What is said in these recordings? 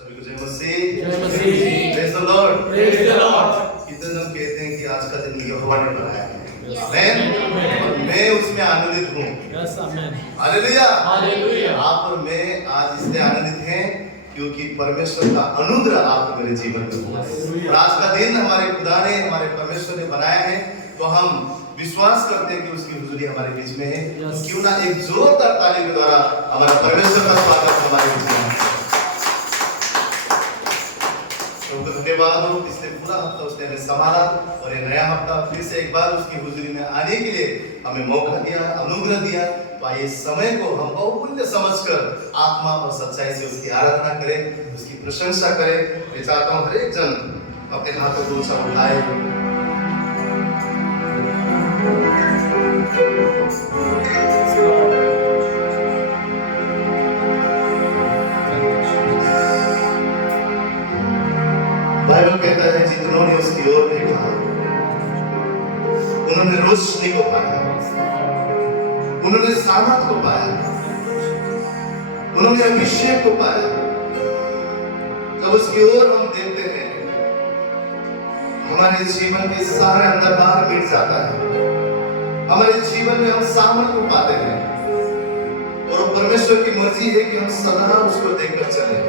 सभी को जय मसीह। जय मसीह। Praise the lord. Praise the lord. कितने लोग कहते हैं कि आज का दिन यहोवा ने बनाया है, आमेन। और मैं उसमें आनंदित हूँ। Yes amen. हालेलुया। हालेलुया। आप और मैं आज इसलिए आनंदित हैं क्योंकि परमेश्वर का अनुग्रह आप मेरे जीवन में हुआ है। और आज का दिन हमारे खुदा ने, हमारे परमेश्वर ने बनाया है, तो हम विश्वास करते हैं कि उसकी हुजूरी हमारे बीच में है। तो क्यों ना एक जोरदार ताली के द्वारा हमारा परमेश्वर का स्वागत हमारे बीच में है। तो धन्यवाद हो, पिछले पूरा हफ्ता उसने हमें संभाला और ये नया हफ्ता फिर से एक बार उसकी हुजूरी में आने के लिए हमें मौका दिया, अनुग्रह दिया। तो आइए समय को हम बहुमूल्य समझकर आत्मा और सच्चाई से उसकी आराधना करें, उसकी प्रशंसा करें। मैं चाहता हूँ हर एक जन अपने हाथों को ऊंचा उठाए। बाइबल कहता है जितनों ने उसकी ओर देखा उन्होंने रोशनी को पाया, उन्होंने सामर्थ को पाया, उन्होंने अभिषेक को पाया। जब उसकी ओर हम देखते हैं हमारे जीवन के सारे अंधकार मिट जाता है, हमारे जीवन में हम सामर्थ को पाते हैं और परमेश्वर की मर्जी है कि हम सदा उसको देखकर चलें।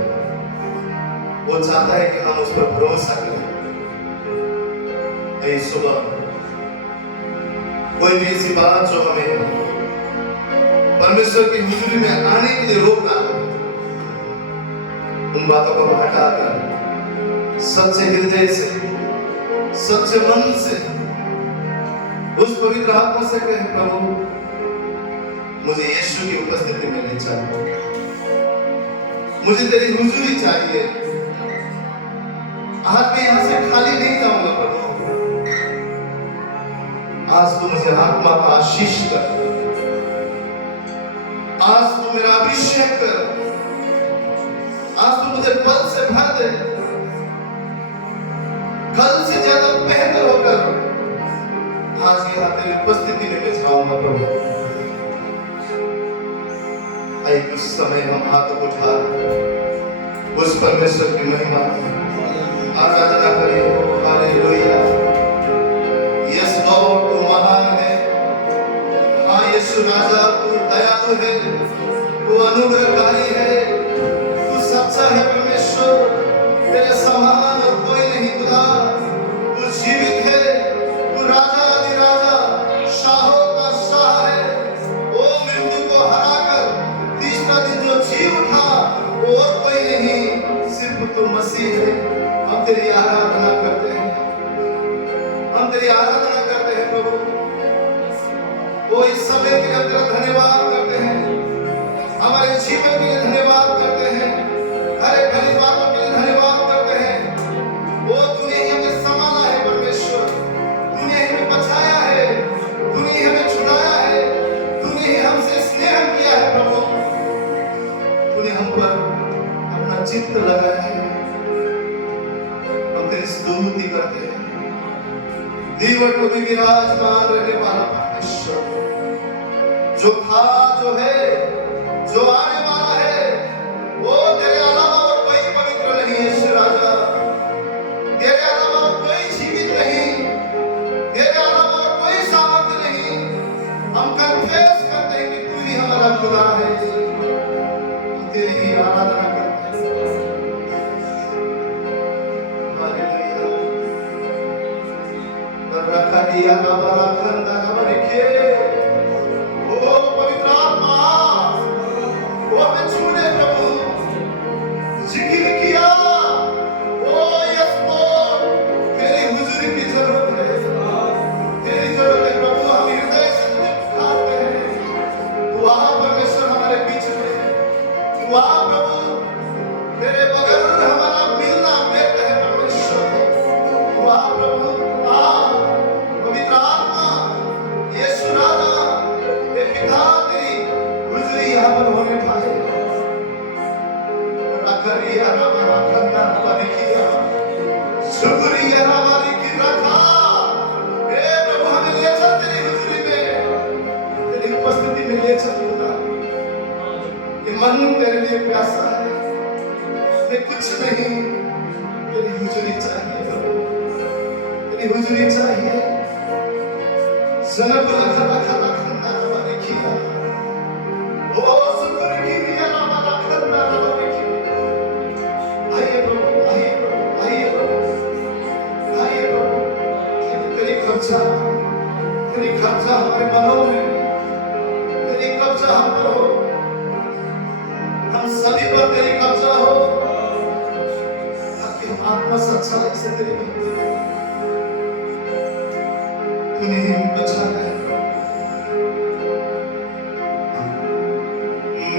वो चाहता है कि हम उस पर भरोसा करें। इस सुबह कोई भी ऐसी बात जो हमें परमेश्वर की हुजूरी में आने के लिए रोक रहा है, उन बातों को हटाकर सच्चे हृदय से, सच्चे मन से उस पवित्र आत्मा से कहें, प्रभु मुझे यीशु की उपस्थिति में ले चलो, मुझे तेरी हुजूरी चाहिए। आज मैं यहां से खाली नहीं जाऊंगा प्रभु, आज तू मुझे आत्मा का आशीष कर, आज तू मेरा अभिषेक कर, आज तू मुझे बल से भर दे, कल से ज्यादा बेहतर होकर आज यहाँ तेरी उपस्थिति में मैं जाऊंगा प्रभु। आइए कुछ समय हम हाथों को उठा उस परमेश्वर की महिमा आराधना करें। हालेलुया। यस लॉर्ड तू महान है। हाँ यीशु राजा तू दयालु है, तू अनुग्रहकारी है, तू सच्चा है परमेश्वर। तेरे समान और कोई नहीं खुदा। तू जीवित है, तू राजा अधिराजा, शाहों का शाह है। ओ मृत्यु को हराकर तीसरा दिन जो जी उठा वो और कोई नहीं, सिर्फ तू मसीह है। हम तेरी आराधना करते हैं, हम तेरी आराधना करते हैं प्रभु। वो इस समय के लिए तेरा धन्यवाद करते हैं, हमारे जीवन के लिए धन्यवाद करते हैं, हर एक भली बातों के लिए धन्यवाद करते हैं। वो तूने ही हमें संभाला है परमेश्वर, तूने ही हमें बचाया है, तूने ही हमें छुड़ाया है, तूने ही हमसे स्नेह किया है प्रभु। तूने हम पर अपना चित्त लगाया है, स्तुति करते हैं। दीवट को भी विराजमान रहने वाला परमेश्वर, जो था, जो है, जो आने वाला है, वो तेरे अलावा और कोई पवित्र नहीं है। यीशु राजा, तेरे अलावा और कोई जीवित नहीं, तेरे अलावा और कोई सामर्थ्य नहीं। हम कन्फेस करते हैं कि तू ही हमारा खुदा है, हम तेरी ही आराधना करते हैं। दिया ना बड़ा खंदा ना बरखे, ओ पवित्र आत्मा, वो हमें छूने प्रभु, जिक्र किया, ओ यस लॉर्ड, तेरी हुजूरी की जरूरत है, तेरी जरूरत है प्रभु। हम हृदय से तुझे पुकारते हैं, तू आ परमेश्वर हमारे बीच में, तू आ प्रभु, तेरे बगैर हमारा मिलना व्यर्थ है परमेश्वर। तू आ प्रभु, आ होने पाए। शुक्रिया हमारी की रखा, हे प्रभु हमें ले चल तेरी हुजूरी में, तेरी उपस्थिति में ले चल खुदा। ये मन तेरे लिए प्यासा है, में कुछ नहीं, तेरी हुजूरी चाहिए प्रभु, तेरी हुजूरी चाहिए। सनब लखा लखा लखा हमारे किया, ओ सुकर की दिया ना हमारा खन्ना हमारे किया। आइए प्रभु, आइए प्रभु, आइए प्रभु, आइए प्रभु। तेरी कब्जा हमारे मनों में, तेरी कब्जा हम पर हो, हम सभी पर तेरी कब्जा हो, ताकि हम आत्मा सच्चाई से तेरी भक्ति करें। तूने ही हमको बचाना है।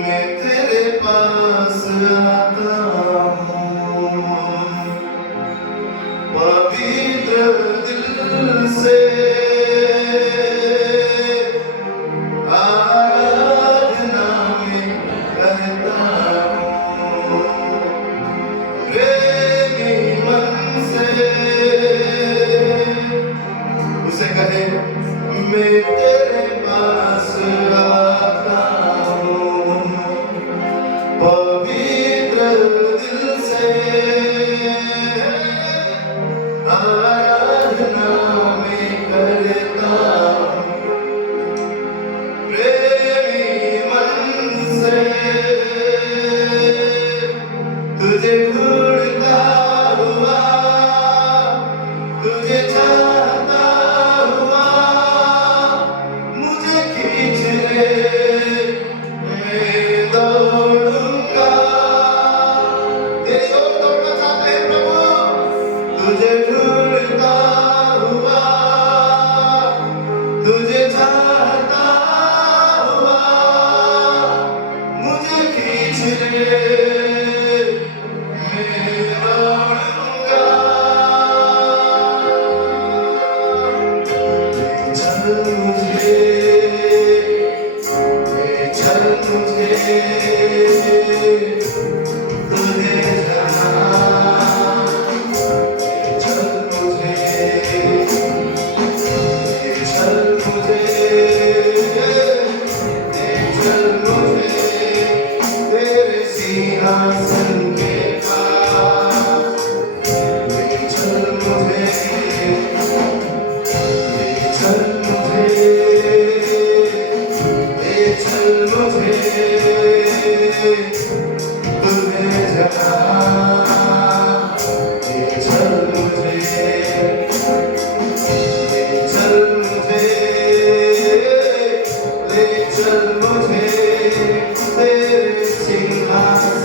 मैं तेरे पास आता हूँ पवित्र दिल से, आराधना में करता हूँ प्रेमी मन से। उसे कहे मैं तेरे पास आता हूँ पवित्र दिल से, आराधना में करता हूँ प्रेमी मन से। तुझे ढूंढता हुआ, तुझे चाहता हुआ, मुझे खींच ले, मैं दौड़ूंगा। तेरी ओर दौड़ना चाहते हैं प्रभु। तुझे ढूंढता हुआ, तुझे चाहता हुआ, मुझे खींच ले, मैं दौड़ूंगा। चल मुझे, चल मुझे, तुझे जहाँ, चल मुझे, चल मुझे, तेरे सिंहासन के पास। चल मुझे, चल मुझे, चल मुझे, तुझे जहाँ, चल मुझे, चल मुझे, ले चल मुझे, तेरे सिंहासन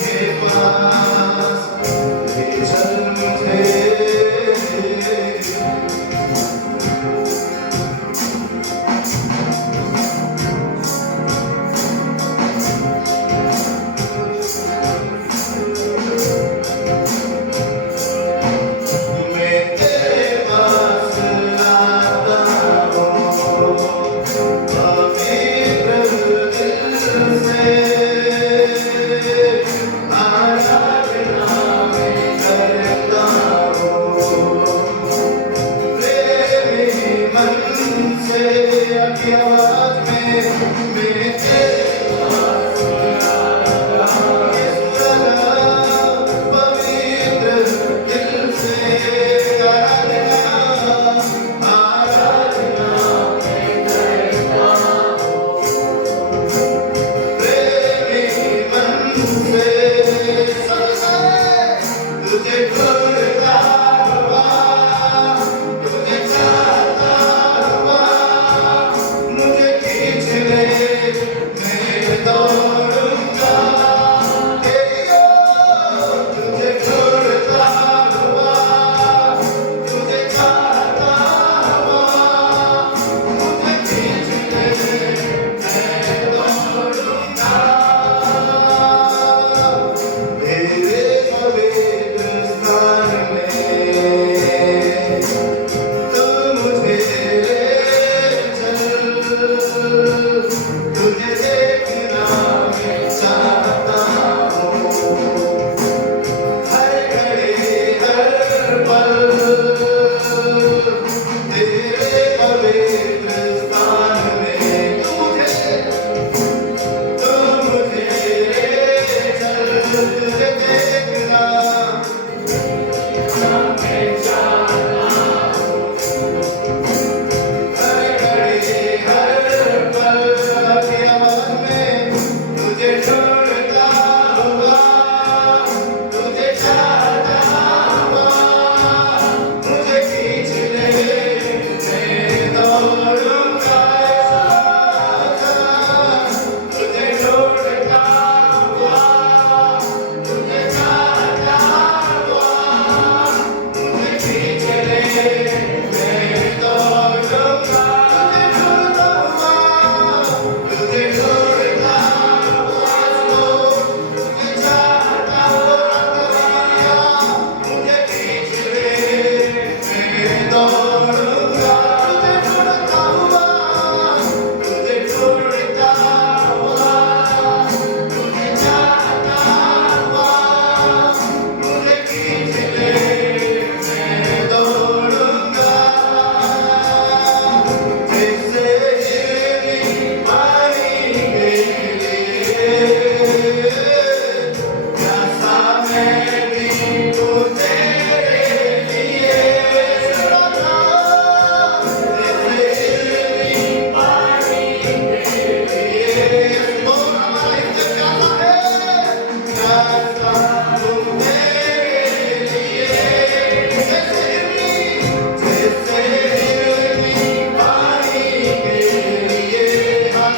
के पास। ले चल मुझे, मैं तेरे पास आता हूँ पवित्र दिल से, आराधना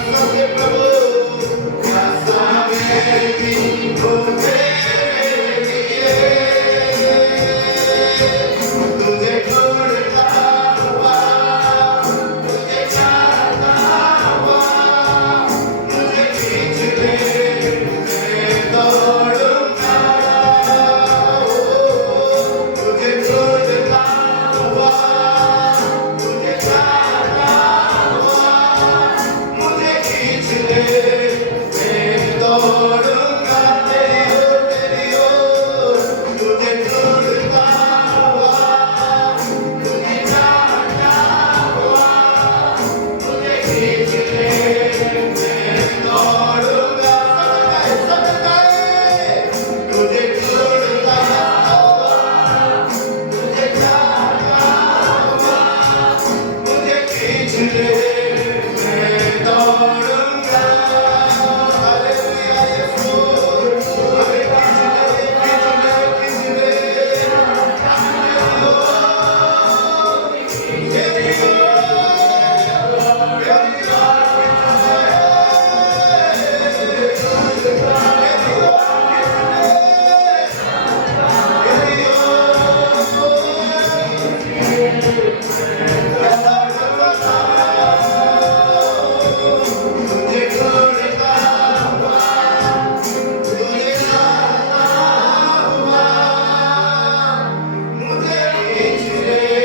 सबके प्रभु प्यासा मैं भी हूँ तेरे लिए तुझे ढूंढता हुआ तुझे चाहता हुआ मुझे खींच ले मैं दौड़ूंगा तुझे ढूंढता हुआ तुझे चाहता हुआ मुझे खींच ले मैं दौड़ूंगा तेरी ओर तुझे ढूंढता हुआ तुझे चाहता हुआ मुझे खींच ले मैं दौड़ूंगा सब गए तुझे ढूंढता हुआ तुझे चाहता हुआ मुझे खींच ले मैं दौड़ूंगा हालेलुया यीशु हमें खींच ले तेरी तुझे ढूंढता हुआ तुझे चाहता हुआ मुझे खींच ले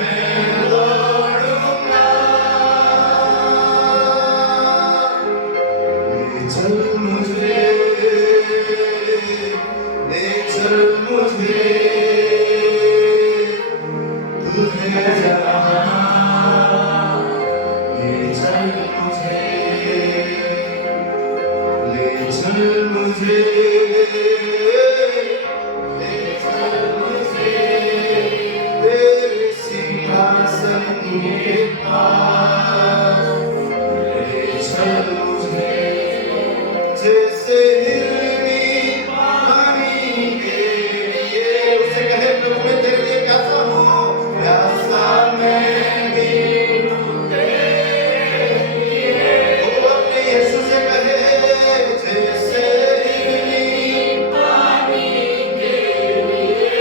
मैं दौड़ूंगा ले चल मुझे तू है जहाँ ले चल मुझे तेरे सिंहासन के पास ले चल मुझे जैसे हिरनी पानी के लिए उसे कहे प्रभु मैं तेरे लिए प्यासा हूँ प्यासा मैं भी हूँ तेरे लिए वो अपने यीशु से कहे जैसे हिरनी पानी के लिए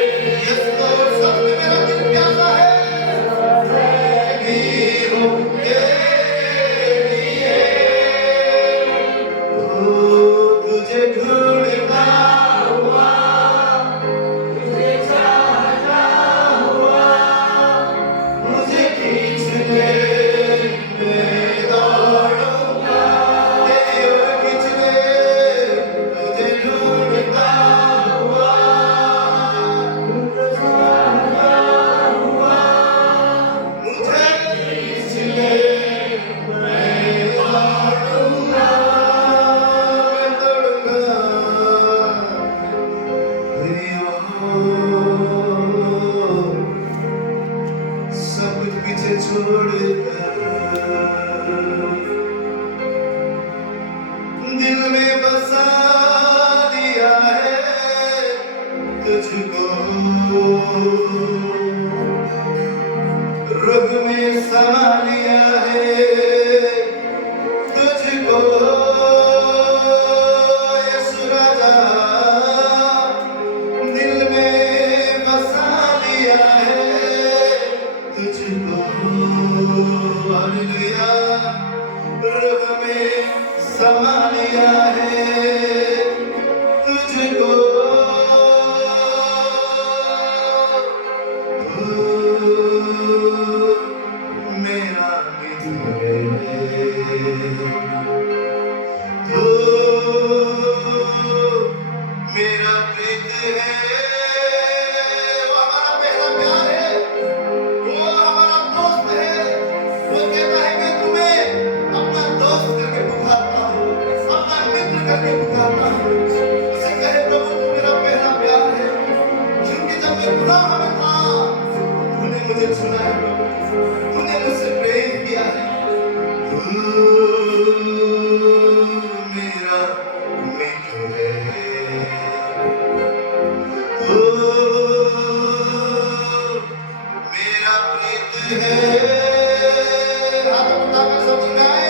यस लॉर्ड सब में मेरा दिल प्यासा है मैं भी हूँ तेरे लिए तुझे ढूंढता हुआ तुझे चाहता हुआ मुझे खींच ले मैं दौड़ूंगा तेरी ओर खींच ले तुझे ढूंढता हुआ तुझे चाहता हुआ मुझे खींच ले मैं दौड़ूंगा सब कुछ पीछे छोड़कर दिल में बसा लिया है तुझको रुग में समा लिया है तुझको यीशु राजा दिल में बसा लिया है तुझको हालेलुया रुग में समा लिया है तुझको मेरा मित्र तू मेरा प्रीत है वो हमारा पहला प्यार है वो हमारा दोस्त है वो कहता है मैं तुम्हें अपना दोस्त करके पुकारता हूँ अपना मित्र करके पुकारता हूँ उसे कहे प्रभु तू मेरा पहला प्यार है क्योंकि जब मैं गुलाम में था तूने मुझे चुना है प्रभु तूने मुझसे प्रेम किया है मेरा मित्र है मेरा प्रीत है हाथ उठाकर सब सुनाए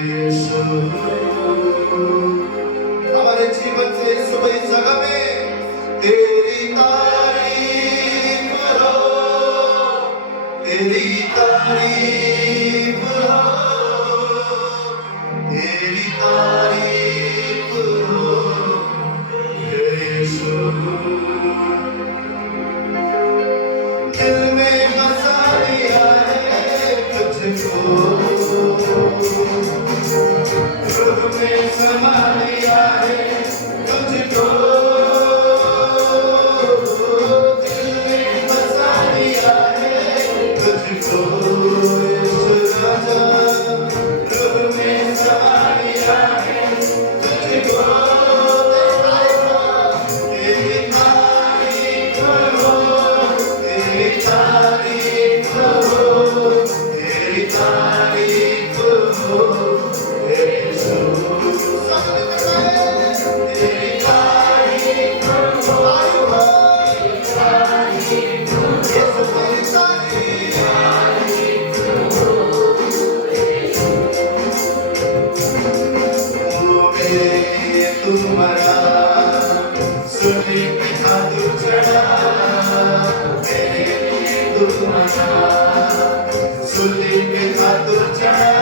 यीशु हमारे जीवन से सुबह इस जगह में तेरी तारीफ हो, तेरी तारीफ हो, तेरी तारीफ हो यीशु। दिल में बसा लिया है तुझको, रूह में समा लिया है तुझको, दिल में बसा लिया है तुझको यीशु राजा, रूह में समा लिया है तुझको। तेरी तारीफ हो, तेरी तारीफ हो, तेरी तारीफ हो यीशु। तेरी तारीफ हो, यीशु तेरी तारीफ। ओ मेरे तुम्हारा सुनी की खातिर चढ़ा, मेरे तुम्हारा सुनी की खातिर चढ़ा,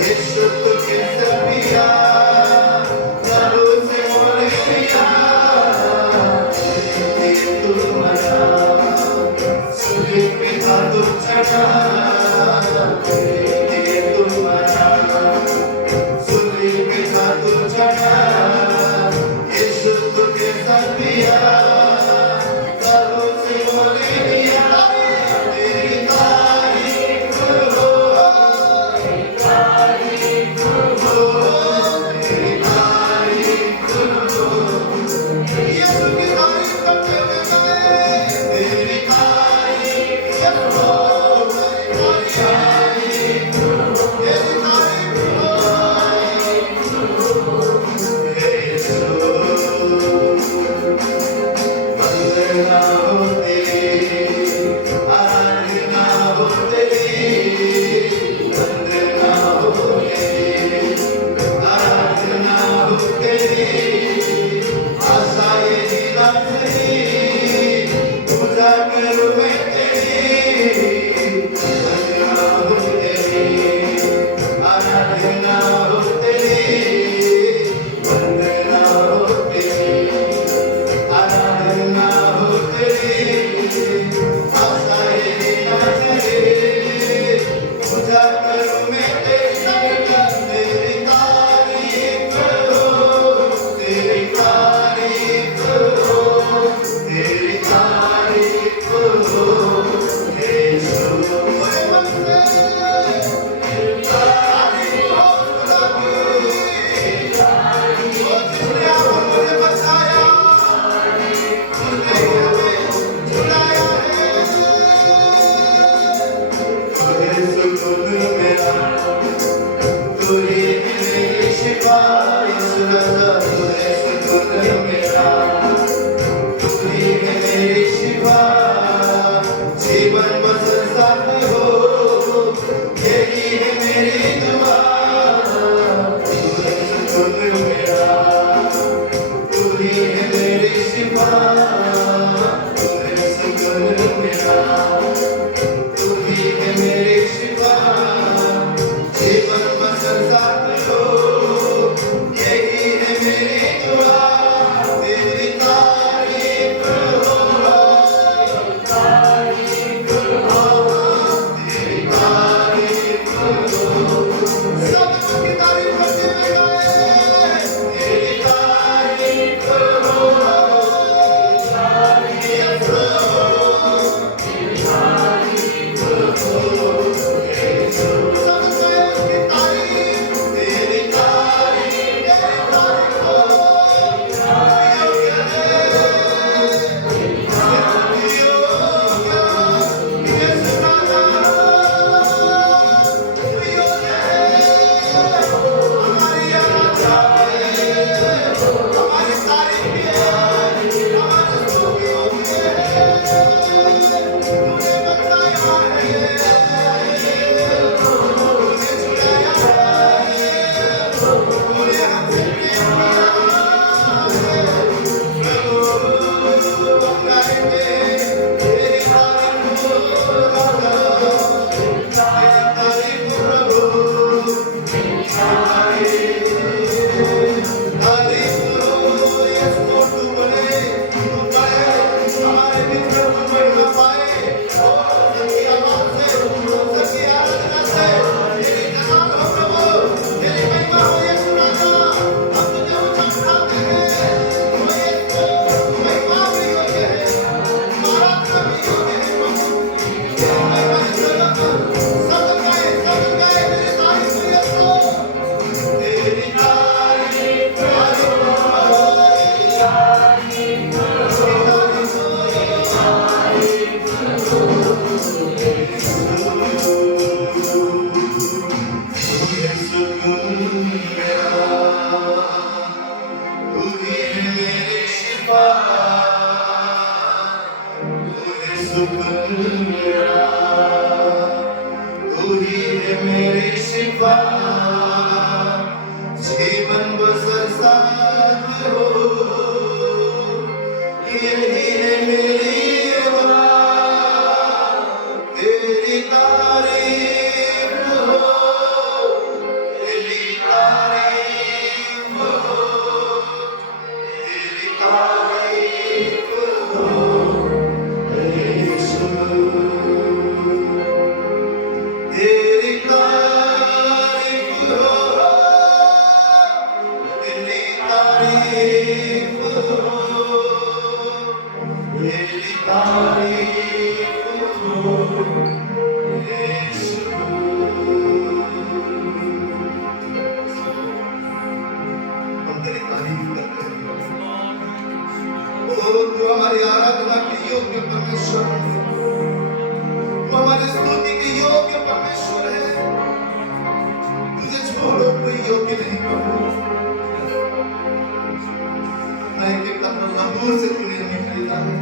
यीशु तुझे सबिया मेरी शिफा, जीवन बसर साथ हो, यही है मेरी दुआ, तेरी तारीफ हो, तेरी तारीफ हो, तेरी तारीफ हो, यीशु। तेरी तारीफ हो, तेरी तारीफ हो, तेरी तारीफ हो, यीशु। हम तेरी तारीफ करते हैं। ओ तू हमारी आराधना के योग्य परमेश्वर है, तू हमारी स्तुति के योग्य परमेश्वर है। तुझे छोड़ो कोई योग्य नहीं प्रभु। मैं के लहू से तूने हमें खरीदा है।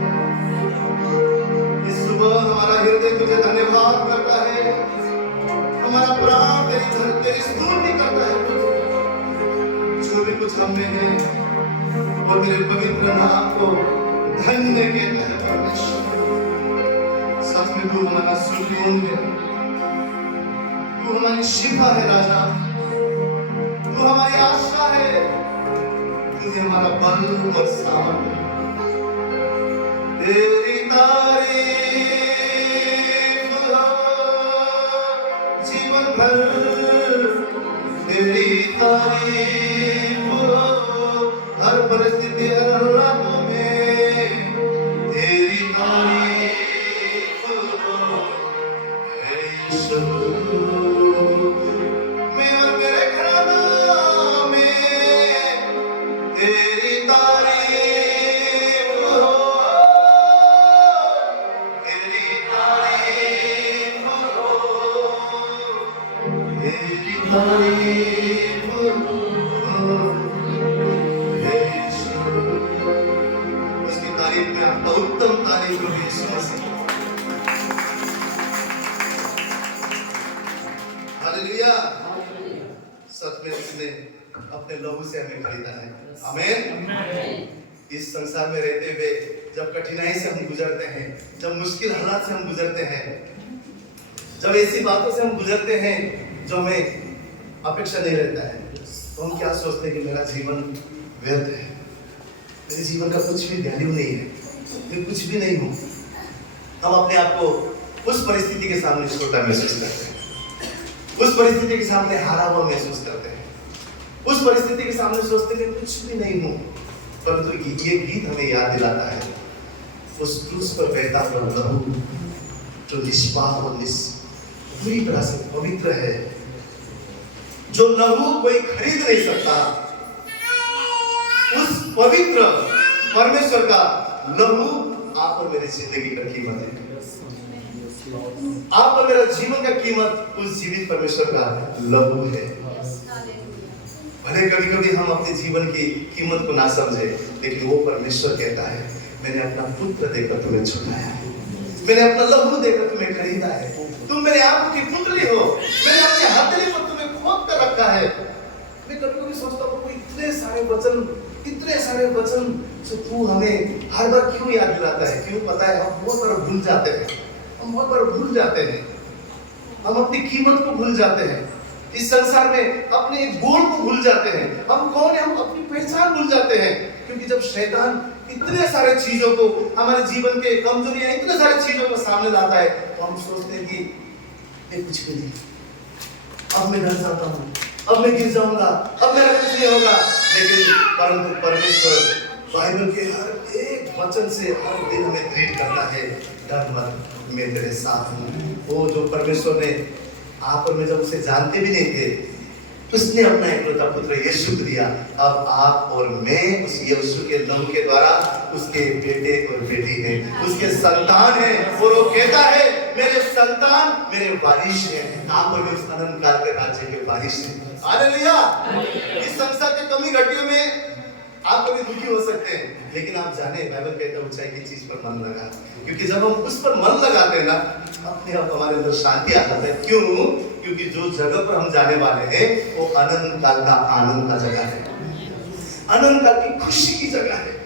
इस सुबह हमारा हृदय तुझे धन्यवाद करता है, हमारा प्राण तेरी स्तुति करता है। जो भी कुछ हमने है वो तेरे पवित्र नाम को धन्य कहता है परमेश्वर। सच में तू हमारा सुकून है, तू हमारी शिफा है राजा, तू हमारी आशा है, तू ही हमारा बल और सामर्थ्य। तेरी तारीफ हो जीवन भर, तेरी तारीफ हो हर परिस्थिति हर हालातों में, तेरी तारीफ हो यीशु। मैं और मेरे घराना में तेरी तारीफ हो, तेरी तारीफ हो, तेरी तारीफ हो यीशु। उसकी तारीफ में आपका उत्तम तारीफ हो यीशु मसीह। हालेलुया। सच में इसने अपने लहू से हमें खरीदा है। आमीन। इस संसार में रहते हुए जब कठिनाई से हम गुजरते हैं, जब मुश्किल हालात से हम गुजरते हैं, जब ऐसी बातों से हम गुजरते हैं जो हमें अपेक्षा नहीं रहता है, तो हम क्या सोचते हैं कि मेरा जीवन व्यर्थ है, मेरे जीवन का कुछ भी वैल्यू नहीं है, मैं कुछ भी नहीं हूँ। हम अपने आप को उस परिस्थिति के सामने छोटा महसूस करते हैं, उस परिस्थिति के सामने हारा हुआ महसूस करते हैं, उस परिस्थिति के सामने सोचते हैं कुछ भी नहीं हूँ। परंतु ये गीत हमें याद दिलाता है उस क्रूस पर बहता हुआ लहू जो निष्पाप और पूरी तरह से पवित्र है, जो लहू कोई खरीद नहीं सकता। उस पवित्र परमेश्वर का लहू आप और मेरी जिंदगी का कीमत है। आप और मेरा जीवन का कीमत उस जीवित परमेश्वर का लहू है। भले कभी कभी हम अपने जीवन की कीमत को ना समझे, लेकिन वो परमेश्वर कहता है मैंने अपना पुत्र देकर तुम्हें छुड़ाया है, मैंने अपना लहू देकर तुम्हें खरीदा है, तुम मेरे आंखों की पुतली हो, मैंने अपने हथेली पर तुम्हें खोद कर रखा है। मैं कभी कभी सोचता हूँ इतने सारे वचन जो तू हमें हर बार क्यों याद दिलाता है? क्यों? पता है हम बहुत बार भूल जाते हैं, हम अपनी कीमत को भूल जाते हैं, इस संसार में अपने गोल को भूल जाते हैं, हम कौन है, हम अपनी पहचान भूल जाते हैं। क्योंकि जब शैतान इतने सारे चीजों को, हमारे जीवन के कमजोरियां, इतने सारे चीजों को सामने लाता है, तो हम सोचते हैं कि मैं कुछ भी नहीं, अब मैं डर जाता हूँ, अब मैं गिर जाऊंगा, अब मेरा कुछ नहीं होगा। लेकिन परंतु परमेश्वर बाइबल के हर एक वचन से हर दिन हमें दृढ़ करता है, डर मत, मैं तेरे साथ हूँ। वो जो परमेश्वर ने आप और मैं जब उसे जानते भी नहीं थे, उसने अपना एकलौता पुत्र यीशु को दिया। अब आप और मैं उस यीशु के लहू के द्वारा उसके बेटे और बेटी हैं, उसके संतान हैं। और वो कहता है मेरे संतान मेरे वारिस हैं, आप और मैं उस अनंत काल के राज्य के वारिस हैं। हालेलुया। इस संसार के कमी घटियों में आप कभी दुखी हो सकते हैं, लेकिन आप जाने बाइबल कहता है ऊंचाई की चीज पर मन लगा, क्योंकि जब हम उस पर मन लगाते हैं ना, अपने आप हमारे अंदर शांति आ जाती है। क्यों? क्योंकि जो जगह पर हम जाने वाले हैं वो अनंत काल का आनंद का जगह है, अनंत काल की खुशी की जगह है।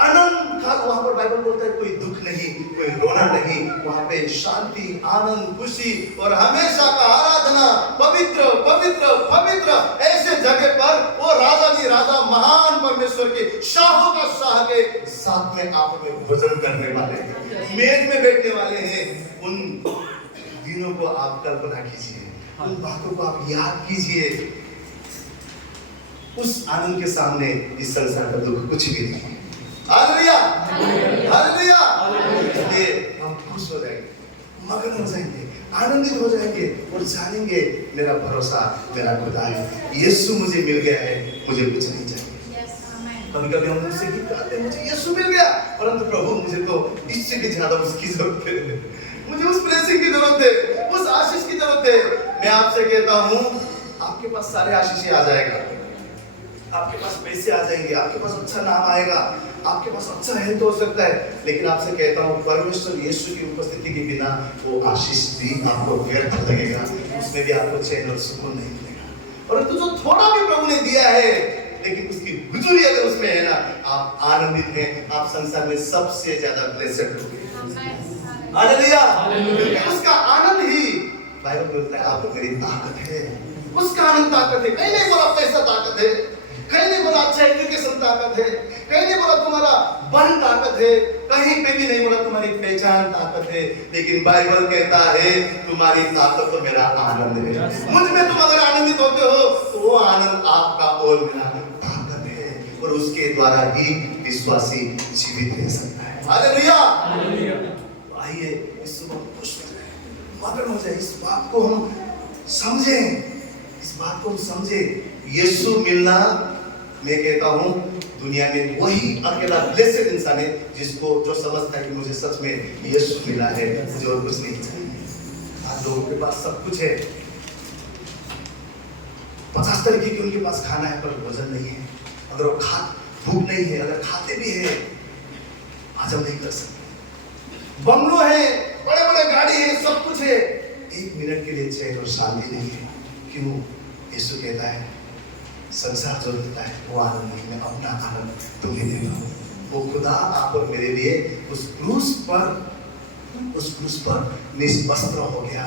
अनंत काल वहां पर बाइबल बोलता है कोई दुख नहीं, कोई रोना नहीं, वहां पे शांति, आनंद, खुशी और हमेशा का आराधना, पवित्र पवित्र पवित्र। ऐसे जगह पर वो राजा जी राजा, महान परमेश्वर के शाहों का शाह के साथ में आप में भोजन करने वाले हैं, मेज में बैठने वाले हैं। उन दिनों को आप कल्पना कीजिए, उन बातों को आप याद कीजिए। उस आनंद के सामने इस संसार का दुख कुछ भी नहीं। Hallelujah, hallelujah. इसलिए हम खुश हो जाएंगे, मगन हो जाएंगे, आनंदित हो जाएंगे और जानेंगे मेरा भरोसा मेरा खुदा है, यीशु मुझे मिल गया है, मुझे कुछ नहीं चाहिए। कभी कभी हम उससे गीत गाते हैं, मुझे यीशु मिल गया, परंतु प्रभु मुझे तो इससे भी ज्यादा उसकी जरूरत है, मुझे उस ब्लेसिंग की जरूरत है, उस आशीष की जरूरत है। मैं आपसे कहता हूँ आपके पास सारे आशीष आ जाएगा, आपके पास पैसे आ जाएंगे, आपके पास अच्छा नाम आएगा, आपके पास अच्छा हेल्थ हो सकता है, लेकिन आपसे कहता हूँ परमेश्वर यीशु की उपस्थिति के बिना वो आशीष भी आपको व्यर्थ लगेगा, उसमें भी आपको चैन और सुकून नहीं मिलेगा। और जो थोड़ा भी प्रभु ने दिया है, लेकिन उसकी हुजूरी अगर उसमें है ना, आप आनंदित हैं, आप संसार में सबसे ज्यादा ब्लेस्ड होंगे। हालेलुया, क्योंकि उसका आनंद ही बाइबल बोलता है आपको मेरी ताकत है, उसका आनंद ताकत है। कहीं नहीं बोला पैसा ताकत है, कहीं नहीं बोला अच्छा एजुकेशन ताकत है, कहीं नहीं बोला तुम्हारा बल ताकत है, कहीं पे भी नहीं बोला तुम्हारी पहचान ताकत है, लेकिन बाइबल कहता है तुम्हारी ताकत तो मेरा आनंद है। मुझ में तुम अगर आनंदित होते हो तो वो आनंद आपका और मेरा ताकत है, और उसके द्वारा ही विश्वासी जीवित रह सकता है। हालेलुया। आइए इस सुबह खुश हो जाए, मगन हो जाए, इस बात को हम समझें, इस बात को हम समझें। यीशु मिलना, मैं कहता हूँ दुनिया में वही अकेला ब्लेसेड इंसान है जिसको जो समझता है कि मुझे सच में यीशु मिला है, मुझे और कुछ नहीं चाहिए। आज लोगों के पास सब कुछ है, 50 तरीके की उनके पास खाना है, पर भोजन नहीं है। अगर वो भूख नहीं है, अगर खाते भी है हजम नहीं कर सकते। बंगलो है, बड़े बड़े गाड़ी है, सब कुछ है, 1 मिनट के लिए चैन और शांति नहीं है। क्यों? यीशु कहता है संसार जो देता है वो आनंद नहीं, मैं अपना आनंद तुम्हें देता हूँ। वो खुदा आप और मेरे लिए उस क्रूस पर निष्वस्त्र हो गया,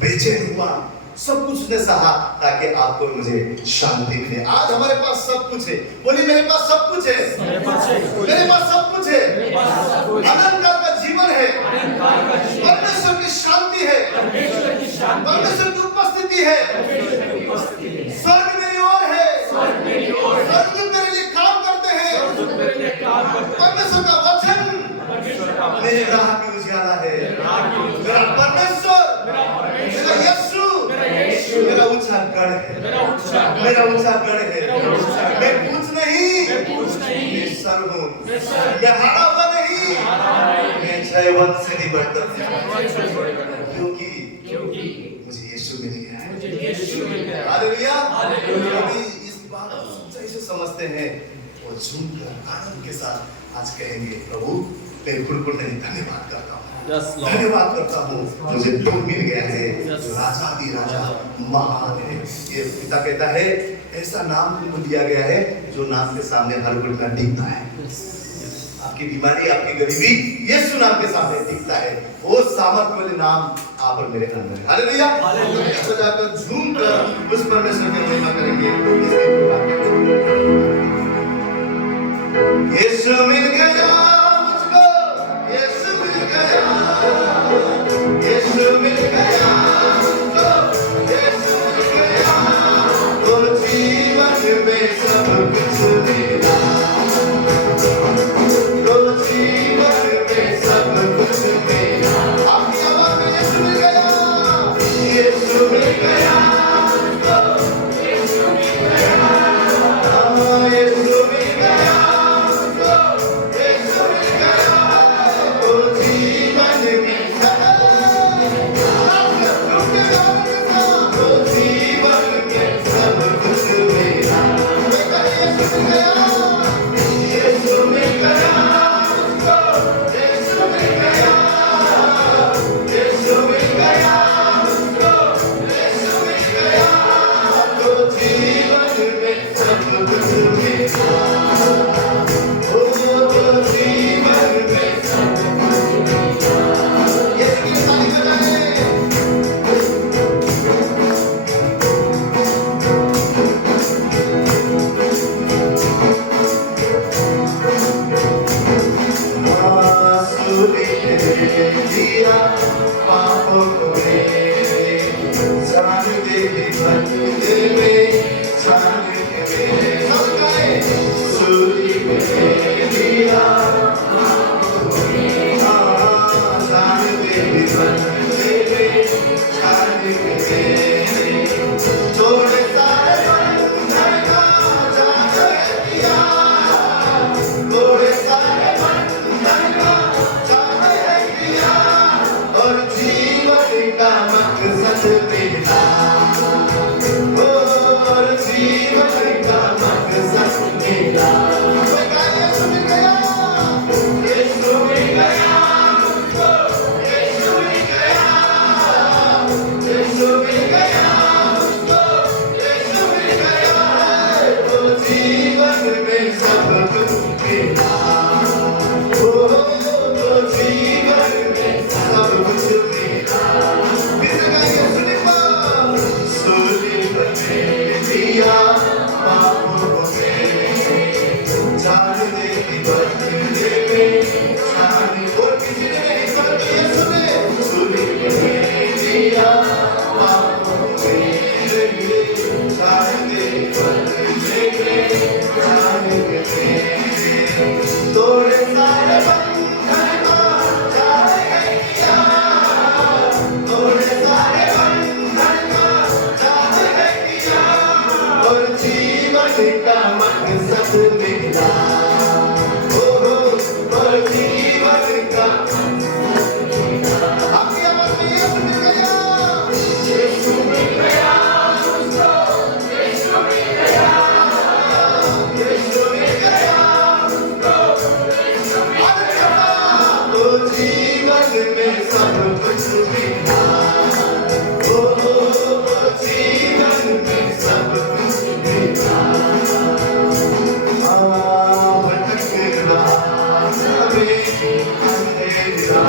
बेचैन हुआ, सब कुछ ने सहा ताकि आपको मुझे शांति मिले। आज हमारे पास सब कुछ है, बोलिए मेरे पास सब कुछ है, मेरे पास सब कुछ है, अनंत काल का जीवन है, परमेश्वर की शांति है, परमेश्वर की उपस्थिति है, स्वर्ग मेरी ओर है, स्वर्गदूत मेरे लिए काम करते हैं, परमेश्वर का वचन मेरे राह की उजियाला है, मेरा परमेश्वर, मेरा यीशु मेरा ऊंचा गढ़ है, मेरा ऊंचा गढ़ है। मैं पूछ नहीं, मैं सर हूँ, मैं हारा हुआ नहीं, मैं जयवंत से भी बढ़ता हूँ, क्योंकि मुझे यीशु मिल गया है। हालेलुया। अभी इस बात को सच्चाई से समझते हैं और झूमकर आनंद के साथ आज कहेंगे प्रभु मैं बिल्कुल नहीं, धन्यवाद करता हूँ, धन्यवाद करता हूँ, मुझे तो मिल गया है जो राजा भी राजा महान है। ये पिता कहता है ऐसा नाम तुमको दिया गया है जो नाम के सामने हर घुटना टिकता है। आपकी बीमारी, आपकी गरीबी यीशु नाम के सामने टिकता है, वो सामर्थ्य वाले नाम आप और मेरे अंदर है। हालेलुया। तो जाकर झूमकर उस परमेश्वर की महिमा करेंगे। यीशु मिल गया मुझको, यीशु मिल गया, यीशु मिल गया मुझको, यीशु मिल गया, तो जीवन में सब कुछ मिला, तो जीवन में सब कुछ मिला। आपकी आवाज़ में यीशु मिल गया, यीशु मिल गया मुझको, यीशु मिल गया, यीशु मिल गया मुझको, जीवन का मकसद मिला, और जीवन का आपकी आवाज में यीशु मिल गया, यीशु मिल गया मुझको, यीशु मिल गया, यीशु मिल गया मुझको, यीशु मिल गया, तो जीवन में सब कुछ मिला, जीवन में सब कुछ मिला, भटकना हमें अंधेरा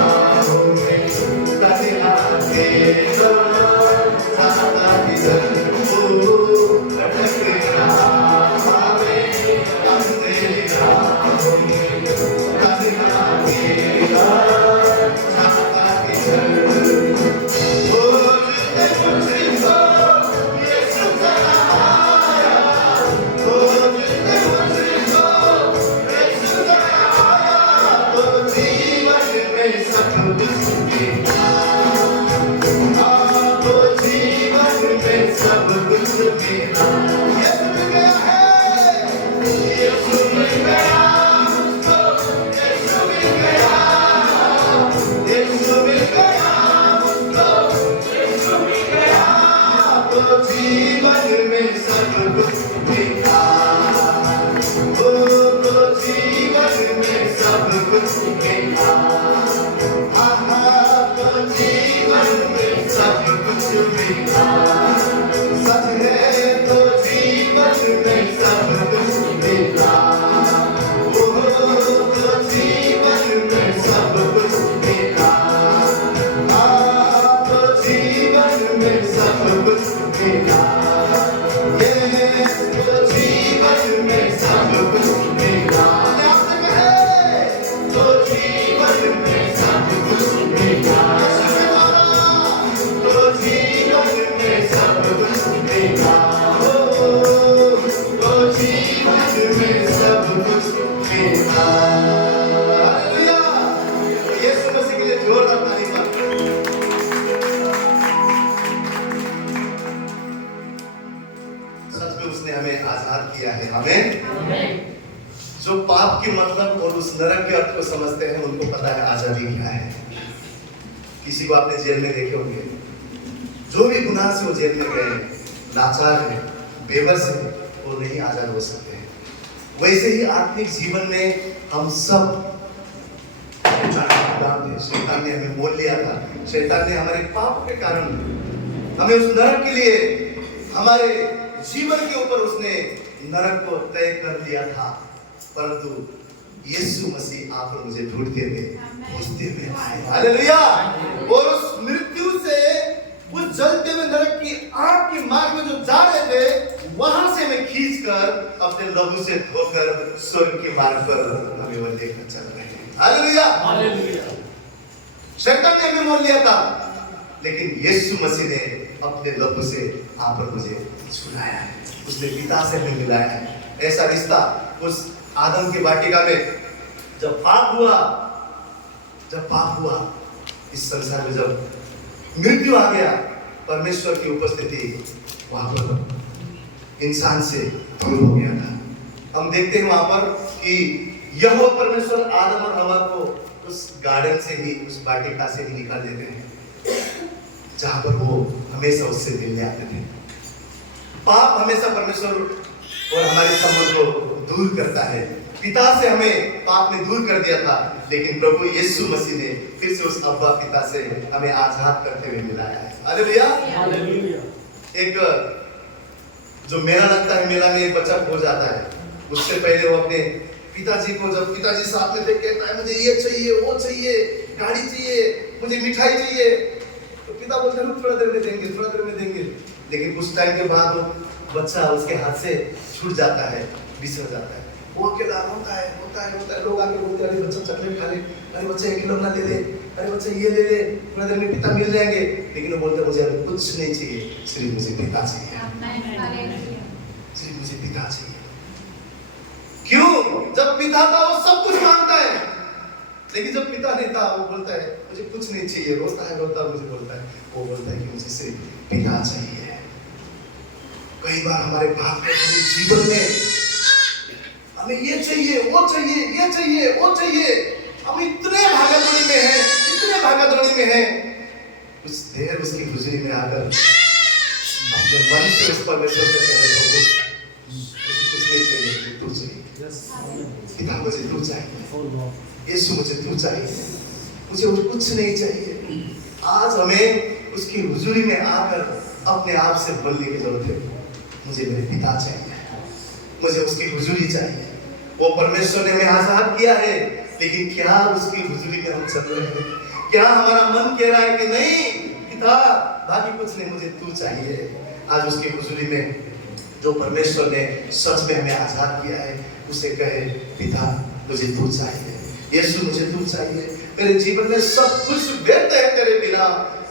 में तन्हा के सादा इधर भटकना हमें अंधेरा में तन्हा के सादा इधर सब कुछ मिला, यीशु मिल गया है, यीशु मिल गया मुझको, यीशु मिल गया, यीशु मिल गया मुझको, यीशु मिल गया, तो जीवन में सब कुछ मिला, तो जीवन में सब कुछ मिला, तो जीवन में सब कुछ मिला, सच है तो जीवन में सब कुछ मिला, तो जीवन में सब कुछ मिला, तो जीवन में सब कुछ मिला, तो जीवन में सब कुछ मिला, तो जीवन में सब कुछ मिला, तो जीवन में सब कुछ मिला, तो जीवन में सब कुछ मिला, हालेलुया, यीशु मसीह के लिए जोरदार ताली मारो। सच में उसने हमें आजाद किया है, आमीन। जो पाप के मतलब और उस नरक के अर्थ को समझते हैं उनको पता है आजादी क्या है। किसी को आपने जेल में देखे होंगे, जो भी गुनाह से वो जेल में गए, लाचार है, बेबस है, वो नहीं आजाद हो सकते हैं। वैसे ही आत्मिक जीवन में हम सब शैतान ने हमें मोल लिया था, शैतान ने हमारे पाप के कारण हमें उस नरक के लिए, हमारे जीवन के ऊपर उसने नरक को तय कर लिया था, परंतु यीशु मसीह आप और मुझे ढूंढते हुए खोजते हुए आए, हालेलुया, और उस मृत्यु से, उस जलते हुए नरक की आग के मार्ग में जो जा रहे थे, वहां से हमें खींचकर अपने लहू से धोकर स्वर्ग के मार्ग पर हमें वो लेकर चल रहे हैं, हालेलुया, हालेलुया। शैतान ने हमें मोल लिया था, लेकिन यीशु मसीह ने अपने लहू से आप और मुझे छुड़ाया है, उसने पिता से हमें मिलाया है। ऐसा रिश्ता उस आदम की वाटिका में जब पाप हुआ, इस संसार में जब मृत्यु आ गया, परमेश्वर की उपस्थिति वहां पर इंसान से दूर हो गया था। हम देखते हैं वहां पर कि यहोवा परमेश्वर आदम और हवा को उस गार्डन से ही, उस वाटिका से ही निकाल देते हैं जहां पर वो हमेशा उससे मिलने आते थे। पाप हमेशा परमेश्वर और हमारे संबंध को दूर करता है। पिता से हमें पाप ने दूर कर दिया था, लेकिन प्रभु यीशु मसीह ने फिर से उस अब्बा पिता से हमें आजाद करते हुए मिलाया है, हालेलुया, हालेलुया। एक जो मेला लगता है, मेला में एक बच्चा खो जाता है, उससे पहले वो अपने पिताजी को, जब पिताजी साथ में देख कहता है मुझे ये चाहिए, वो चाहिए, गाड़ी चाहिए, मुझे मिठाई चाहिए, तो पिता बोलते हैं थोड़ा देर में देंगे, थोड़ा देर में देंगे, लेकिन कुछ टाइम के बाद वो बच्चा उसके हाथ से छूट जाता है, बिछड़ जाता है, वो अकेला होता है। लोग आके बोलते हैं अरे बच्चा चॉकलेट खा ले, अरे बच्चा एक खिलौना ले ले, अरे बच्चा ये ले ले, थोड़ा देर में पिता मिल जाएंगे, लेकिन वो बोलते हैं मुझे कुछ नहीं चाहिए, सिर्फ मुझे पिता चाहिए, सिर्फ मुझे पिता चाहिए। क्यों? जब पिता था वो सब कुछ मांगता है, लेकिन जब पिता नहीं था वो बोलता है मुझे कुछ नहीं चाहिए, रोता है, मुझे बोलता है, वो बोलता है कि मुझे सिर्फ पिता चाहिए। कोई कई बार हमारे बाप के जीवन में हमें ये चाहिए, वो चाहिए, ये चाहिए, वो चाहिए, हम इतने भागादौड़ी में हैं, इतने भागादौड़ी में हैं। कुछ देर उसकी हुजूरी में आकर अपने मन से उस परमेश्वर से कहे तो मुझे कुछ नहीं चाहिए, तू चाहिए। पिता मुझे तू चाहिए, यीशु मुझे तू चाहिए, मुझे और कुछ नहीं चाहिए। आज हमें उसकी हुजूरी में आकर अपने आप से बोलने की जरूरत है, मुझे मेरे पिता चाहिए, मुझे उसकी हुजूरी चाहिए। वो परमेश्वर ने हमें आजाद किया है, लेकिन क्या उसकी हुजूरी में हम चल रहे हैं? क्या हमारा मन कह रहा है कि नहीं पिता, बाकी कुछ नहीं, मुझे तू चाहिए। आज उसकी हुजूरी में जो परमेश्वर ने सच में हमें आजाद किया है, उसे कहे पिता मुझे तू चाहिए, यीशु मुझे तू चाहिए। मेरे जीवन में सब कुछ व्यर्थ है तेरे बिना।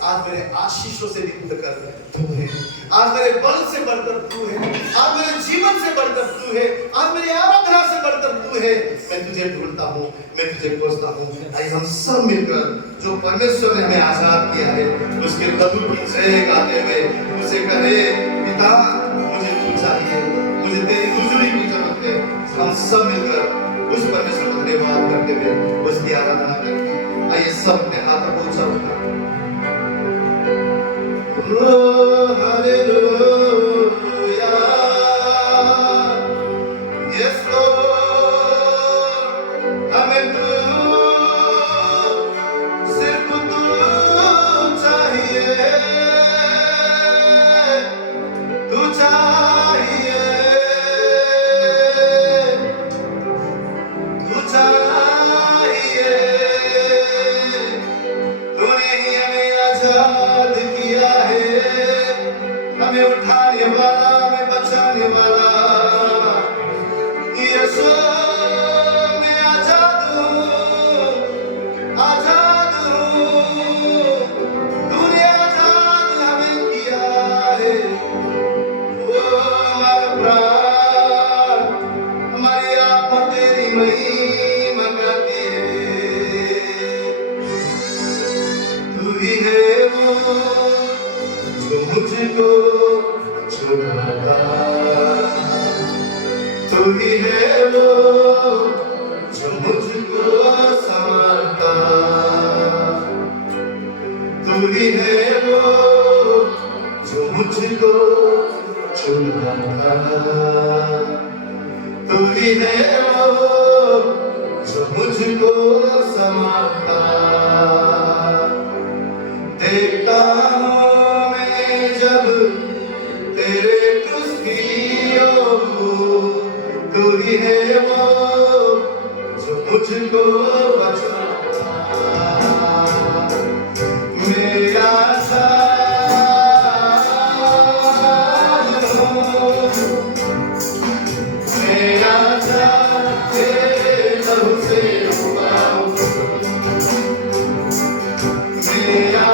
आज मेरे आशीषों से भी बढ़कर तू है, आज मेरे बल से बढ़कर तू है, आज मेरे जीवन से बढ़कर तू है, आज मेरी आराधना से बढ़कर तू है। मैं तुझे ढूंढता हूँ, मैं तुझे खोजता हूँ। आइए हम सब मिलकर जो परमेश्वर ने हमें आजाद किया है, उसके कदम की जय गाते हुए उसे कहे पिता मुझे तू चाहिए, मुझे तेरी हुजूरी की जरूरत है। हम सब मिलकर उस परमेश्वर को धन्यवाद करते हुए उसकी आराधना करते हैं। आइए सब अपने हाथों को ऊंचा उठाएं। Oh, hallelujah. Yes, Lord. हमें तू, सिर्फ तू चाहिए, तू चाहिए, तू चाहिए। तूने ही हमें आजाद किया है, हमें उठाने वाला, हमें बचाने वाला। यीशु मैं आजाद हूँ, आजाद हूँ। तूने आजाद हमें किया है। ओ हमारा प्राण, हमारी आत्मा तेरी महिमा गाती है। तू ही है वो जो मुझको छुड़ाता, तू ही है वो जो मुझको संभालता, तू ही है वो जो मुझको छुड़ाता, तू ही है वो जो मुझको संभालता। देखता हूँ मैं जब तेरे क्रूस की ओर, तू ही है वो जो मुझको बचाता। मेरा साथ हो, मेरा साथ तेरे लहू से हुआ हो। मेरा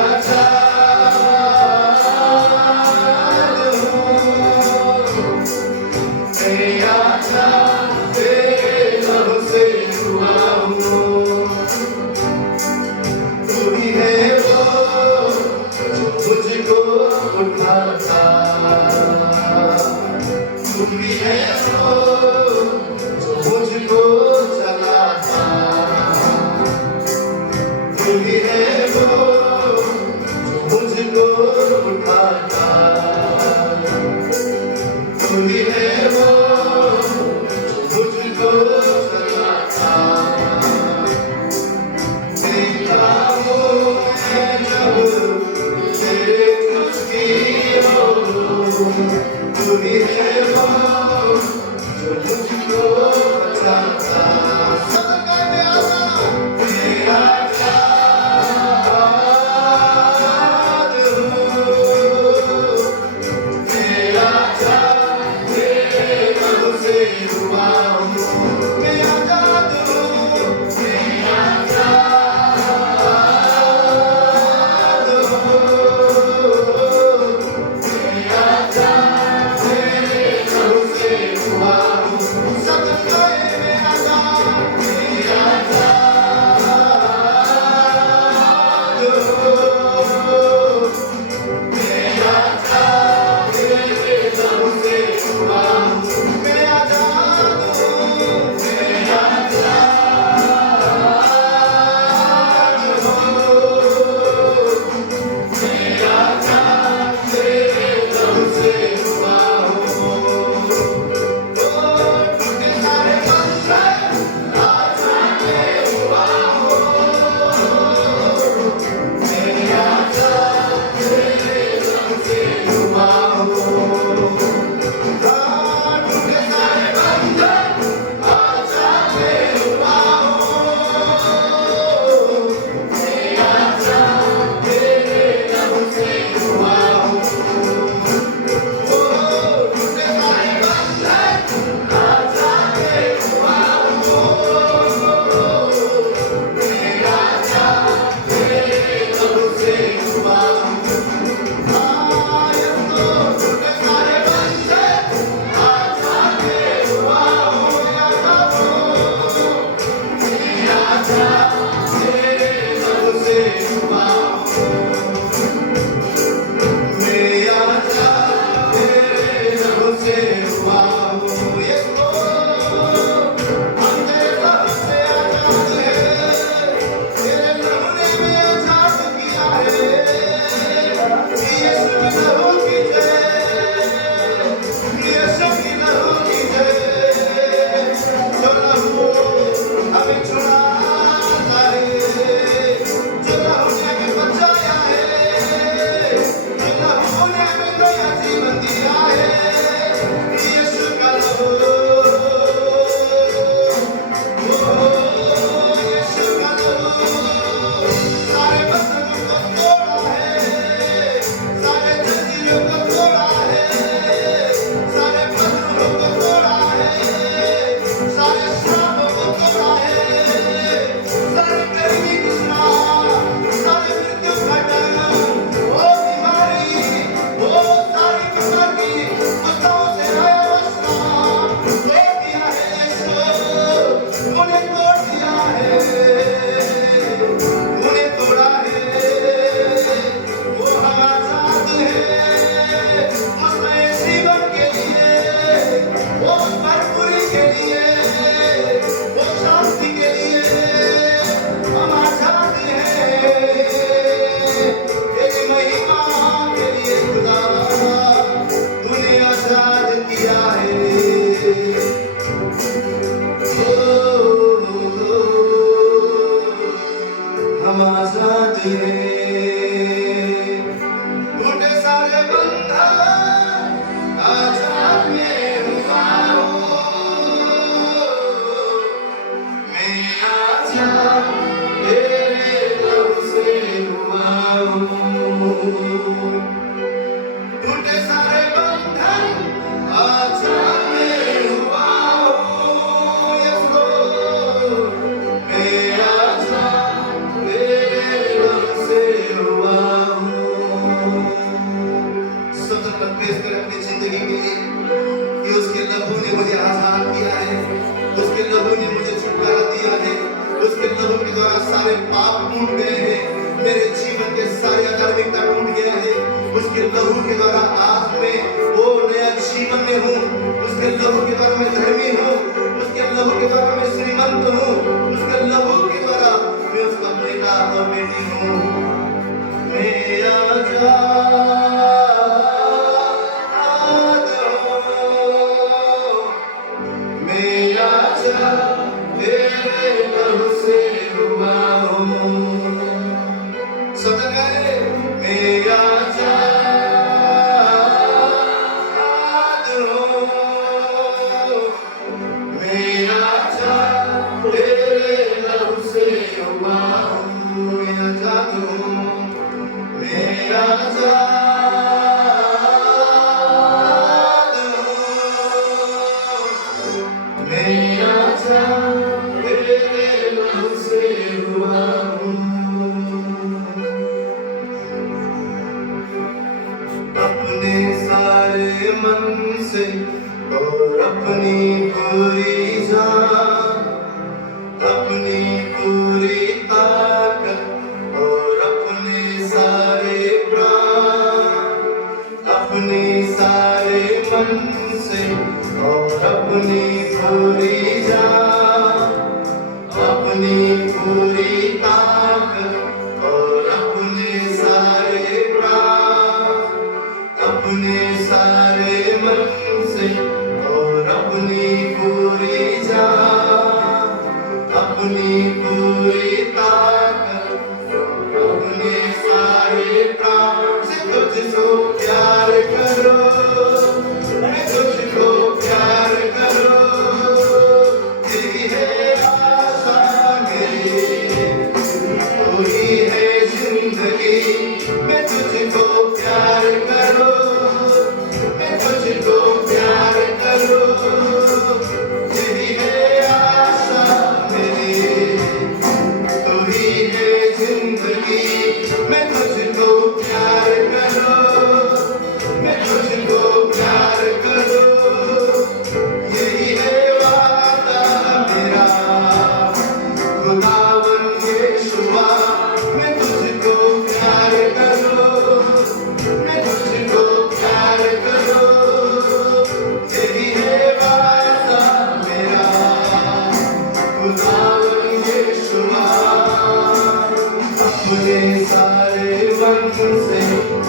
सारे पाप टूट गए हैं, मेरे जीवन के सारी अधार्मिकता टूट गया है। उसके लहू के द्वारा आज मैं वो नया जीवन में हूँ, उसके लहू के द्वारा मैं धर्मी हूँ, उसके लहू के द्वारा मैं श्रीमंत हूँ, उसके लहू के द्वारा मैं उसका बेटा और बेटी हूँ। मैं आजाद तेरे लहू से हुआ हूँ। सब गए मैं आजाद हूँ, मैं आजाद तेरे लहू से हुआ हूँ। मैं आजाद हूँ, मैं आजाद हूँ, मैं आजाद तेरे लहू से हुआ हूँ। अपने सारे मन से और अपनी पूरी जान, अपनी पूरी ताकत और अपने सारे प्राण, अपने सारे मन से और अपनी पूरी जान, अपनी पूरी ताकत और अपने सारे प्राण, अपने सारे मन से और अपनी पूरी जान, अपनी पूरी ताकत और अपने सारे प्राण से तुझको प्यार करो, मैं तुझको प्यार करो। तेरी है आशा मेरी, तू ही है जिंदगी। मैं तुझको प्यार करो, मैं तुझको प्यार करो। तेरी है आशा मेरी, तू ही है जिंदगी। मैं तुझको प्यार करो, मैं तुझको प्यार करो। यही है वादा मेरा खुदावन यीशुआ। मैं तुझको प्यार करो, मैं तुझको प्यार करो। यही है वादा मेरा खुदावन यीशुआ। अपने सारे मन से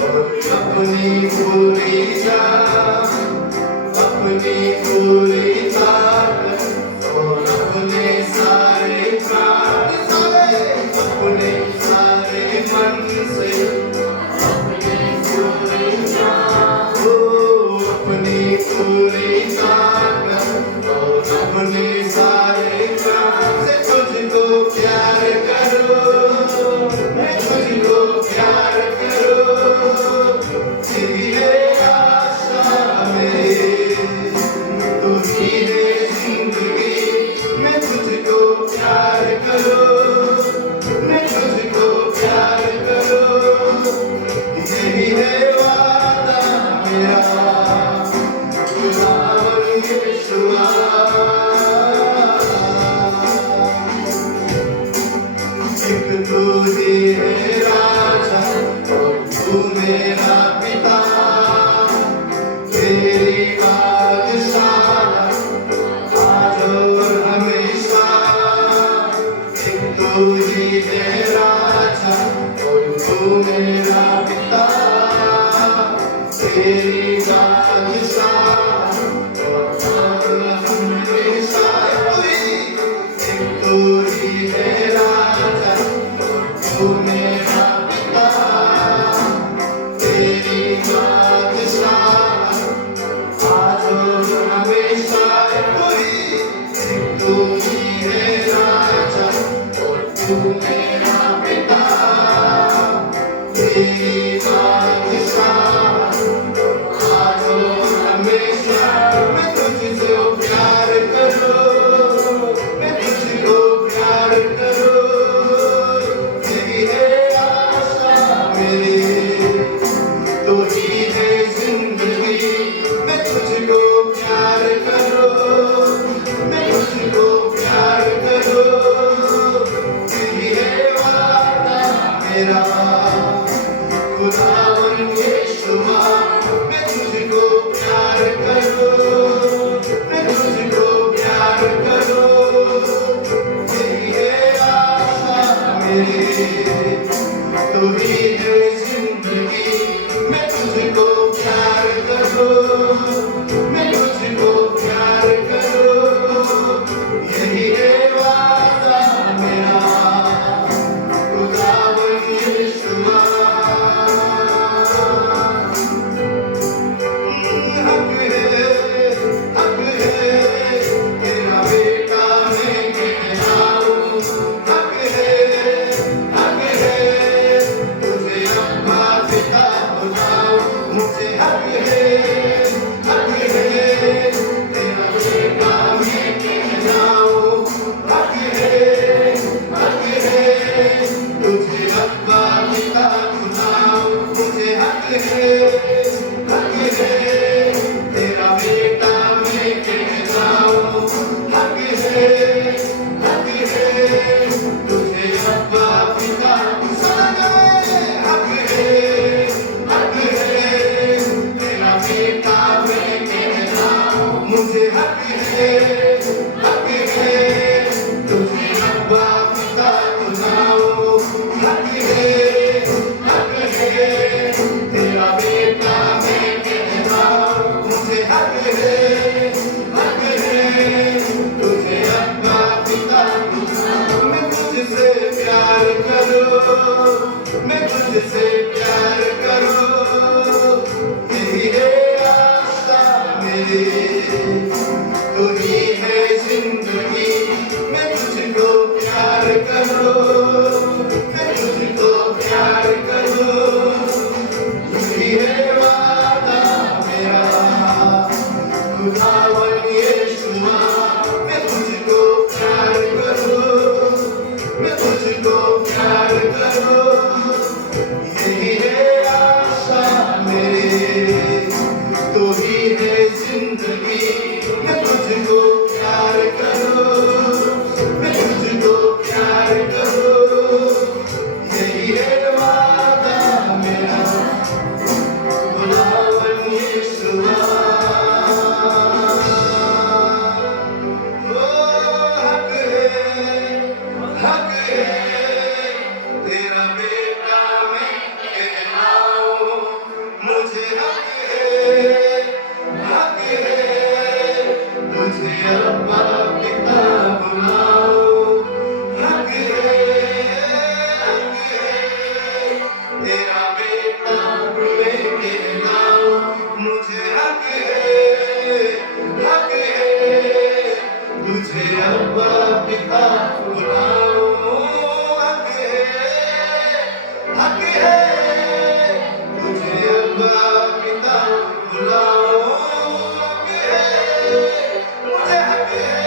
और अपनी पूरी जान, अपनी पूरी ताकत और अपने सारे प्राण, अपने सारे मन से अपनी पूरी जान, अपनी पूरी ताकत और अपने सारे प्राण से तुझको प्यार करो, मैं तुझको प्यार करो। तेरी है आशा मेरी, तू ही है जिंदगी। मैं तुझको प्यार करो, मैं तुझको प्यार करो। यही है वादा मेरा खुदावन यीशुआ। एक तू ही है राजा और तू मेरा पिता, तेरी बादशाह आज और हमेशा। एक तू ही है राजा और तू मेरा पिता, तेरी बादशाह और हमेशा। एक तू ही है राजा और तू मेरा पिता, तेरी बादशाह आज और हमेशा। तू ही है राजा और तू मेरा पिता, तेरी बादशाह आज और हमेशा। मैं तुझसे प्यार करो, मैं तुझको प्यार करो। तेरी है आशा मेरी, तू ही है जिंदगी। मैं तुझको प्यार करो, मैं तुझको प्यार करो। तेरी है हक है तुझे अब्बा पिता बुलाओ, हक है तेरा बेटा मैं कहलाऊं, मुझे हक है तुझे अब्बा पिता बुलाओ। मैं तुझसे प्यार करूं, मैं तुझसे प्यार करूं, यही है आशा मेरी, तू ही है जिंदगी। मैं तुझको प्यार करूं, मैं तुझको प्यार करूं, यही है वादा मेरा खुदावन यीशुआ। मैं तुझको प्यार करूं, मैं तुझको प्यार करूं, यही है आशा मेरी, तू ही है जिंदगी। मैं तुझको प्यार करूं, मैं तुझको प्यार करूं, यही है वादा मेरा खुदावन यीशुआ। ओ हक है तेरा बेटा मैं कहलाऊं, मुझे हक है तुझे अब्बा पिता बुलाओ, हक है तेरा बेटा मैं कहलाऊं, मुझे हक है तुझे अब्बा पिता बुलाओ, हक है तुझे अब्बा पिता बुलाओ, हक है मुझे हक है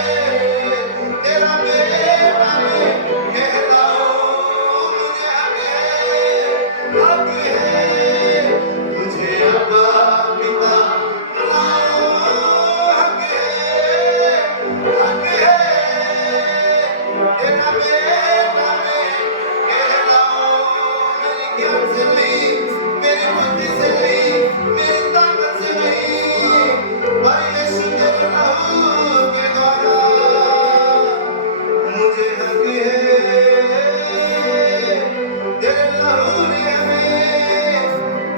तेरा बेटा मैं कहलाऊं, मुझे हक है तुझे अब्बा पिता बुलाओ, हक है तेरा बेटा मैं कहलाऊं। मेरी ज्ञान से नहीं, मेरी बुद्धि से नहीं, मेरी ताकत से नहीं, पर यीशु के लहू के द्वारा मुझे हक है। तेरे लहू ने हमें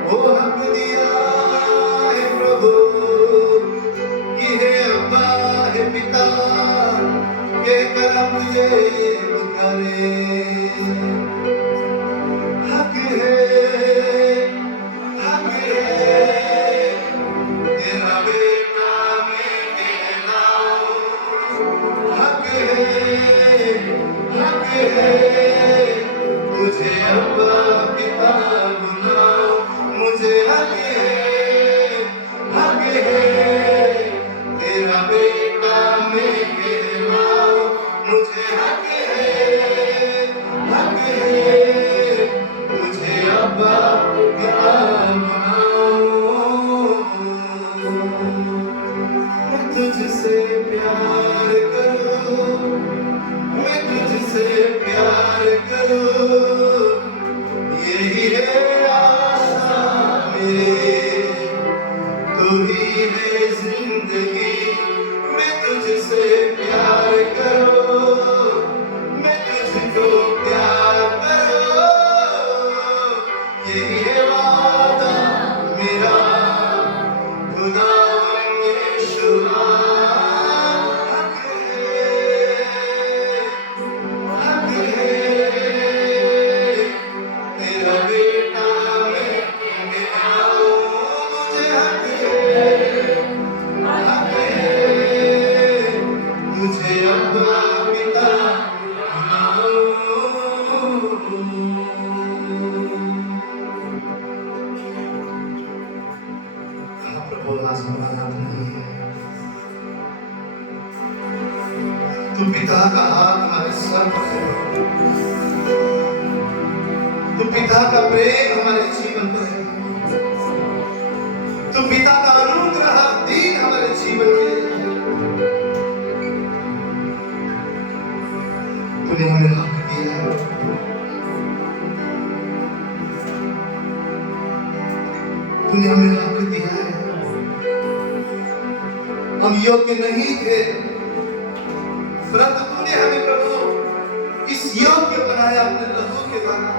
वो हक दिया है प्रभु, कि है अब्बा है पिता कहकर हम तुझे पुकारे। हक है तेरा बेटा मैं कहलाऊं, हक है तुझे अब्बा पिता बुलाओ, मुझे हक है तेरा बेटा मैं कहलाऊं, मुझे हक है तुझे अब्बा पिता बुलाओ। मैं तुझसे प्यार करूं, मैं तुझसे प्यार करूं, यही है आशा मेरी, तू ही है जिंदगी। मैं तुझसे प्यार करूं, मैं तुझको प्यार करूं, यही है वादा मेरा खुदावन यीशुआ। हक है तेरा बेटा मैं कहलाऊं, मुझे हक है तुझे अब्बा पिता बुलाओ। प्रभु आसमान नहीं है, तू पिता का हाथ हमारे सर पर है, तू पिता का प्रेम हमारे जीवन पर है, तू पिता का अनुग्रह हर दिन हमारे जीवन में है। तूने हमें हक दिया है, तूने हमें हक दिया है। हम योग्य नहीं थे, परंतु तूने हमें प्रभु इस योग्य बनाया अपने लहू के द्वारा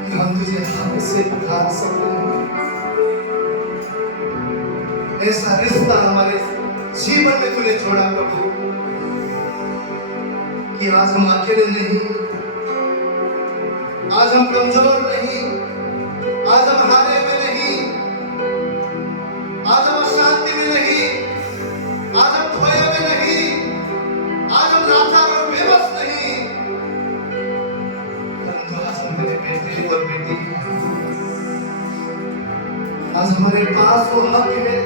कि हम तुझे हाथ से उठा सकते हैं। ऐसा रिश्ता हमारे जीवन में तूने जोड़ा प्रभु कि आज हम अकेले नहीं, आज हम कमजोर नहीं, आज हम हारे में नहीं, आज हम अशांति में नहीं, आज हम खोए में नहीं, आज हम लाचार और बेबस नहीं, परंतु आज हम तेरे बेटे और बेटी, आज हमारे पास वो हक है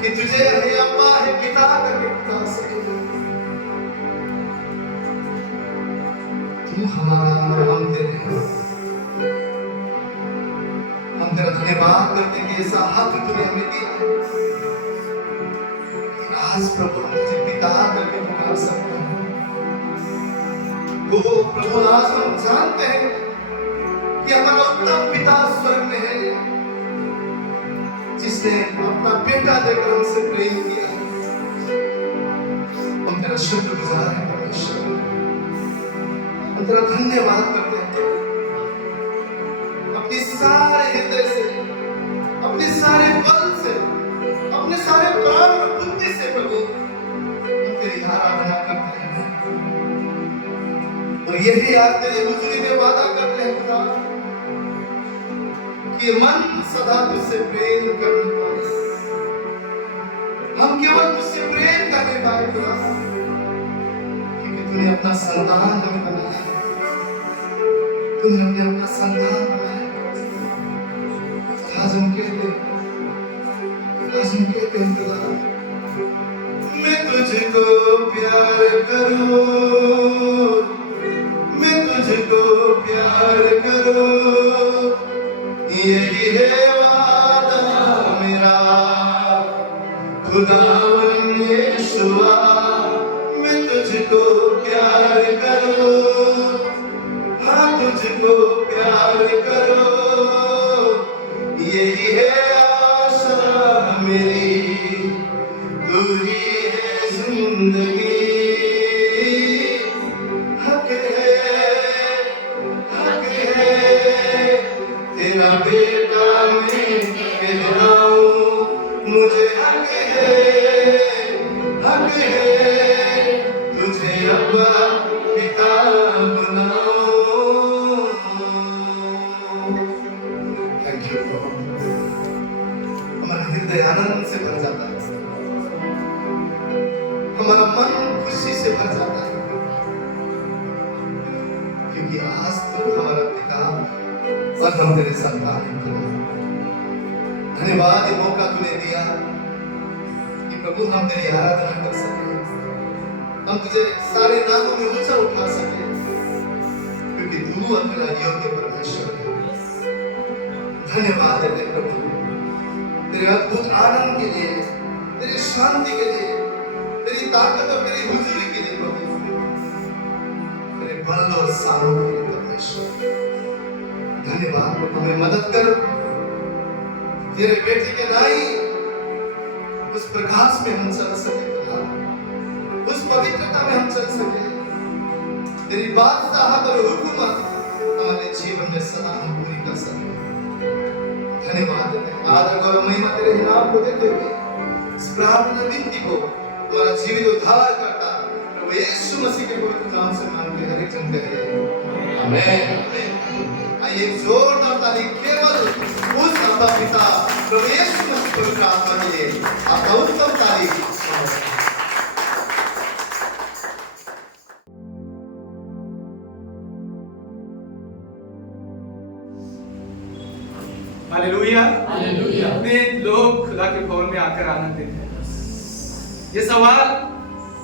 कि तुझे हे अम्मा हे पिता करके पुकार सके। तू हमारा और हम तेरे हैं। हम तेरा धन्यवाद करते कि ऐसा हक तूने हमें दिया है। आज प्रभु हम तुझे पिता करके पुकार सकते हैं। वो प्रभु आज हम जानते हैं कि हमारा उत्तम पिता स्वर्ग में है, जिसने अपना बेटा देकर हमसे प्रेम किया। हम तेरा शुक्रगुजार हैं परमेश्वर, हम तेरा धन्यवाद करते हैं। अपने सारे हृदय से, अपने सारे बल से, अपने सारे प्राण और बुद्धि से प्रभु हम तेरी आराधना करते हैं। और यही आज तेरी हुजूरी में वादा करते हैं खुदा कि मन सदा तुझसे प्रेम करने पाए। हम केवल तुझसे प्रेम करने पाए खुदा, क्योंकि तूने अपना संतान हमें बनाया, तूने हमें अपना संतान बनाया। आज हम कहते हैं खुदा, मैं तुझको प्यार करूं, मैं तुझको प्यार करूं, यही है वादा मेरा खुदावन यीशुआ। मैं तुझको प्यार करूं, हाँ तुझको प्यार करूं, यही है आशा मेरी, तू ही है जिंदगी। हक है तेरा बेटा मैं कहलाऊं, मुझे हक है तुझे अब्बा पिता बनाऊं। Thank you. हमारा हृदय आनंद से भर जाता है, हमारा मन खुशी से भर जाता है, क्योंकि आज तू हमारा पिता और हम तेरे संतान हैं। धन्यवाद ये मौका तूने दिया कि प्रभु हम तेरी आराधना कर सके, हम तुझे सारे नामों में ऊंचा उठा सके, क्योंकि तू अकेला योग्य परमेश्वर है। धन्यवाद है प्रभु तेरे अद्भुत आनंद के लिए, तेरी शांति के लिए, तेरी ताकत और तेरी हुजूरी के लिए प्रभु, तेरे बल और सामर्थ के लिए परमेश्वर। धन्यवाद प्रभु, हमें मदद कर तेरे बेटे के लाई उस प्रकाश में हम चल सके, उस पवित्रता में हम चल सके, तेरी बादशाहत और हुकूमत हमारे जीवन में सदा हम पूरी कर सके। धन्यवाद देते हैं, आदर गौरव महिमा तेरे नाम को देते हुए इस प्रार्थना विनती को हमारा जीवित उद्धार करता प्रभु यीशु मसीह के पवित्र नाम से मांग के हर एक जन कहे आमीन। आइए एक जोरदार ताली केवल उस अब्बा पिता प्रभु यीशु मसीह पवित्र आत्मा के लिए आपका उत्तम ताली। हालेलुया। हालेलुया। कितने लोग खुदा के भवन में आकर आनंदित हैं। ये सवाल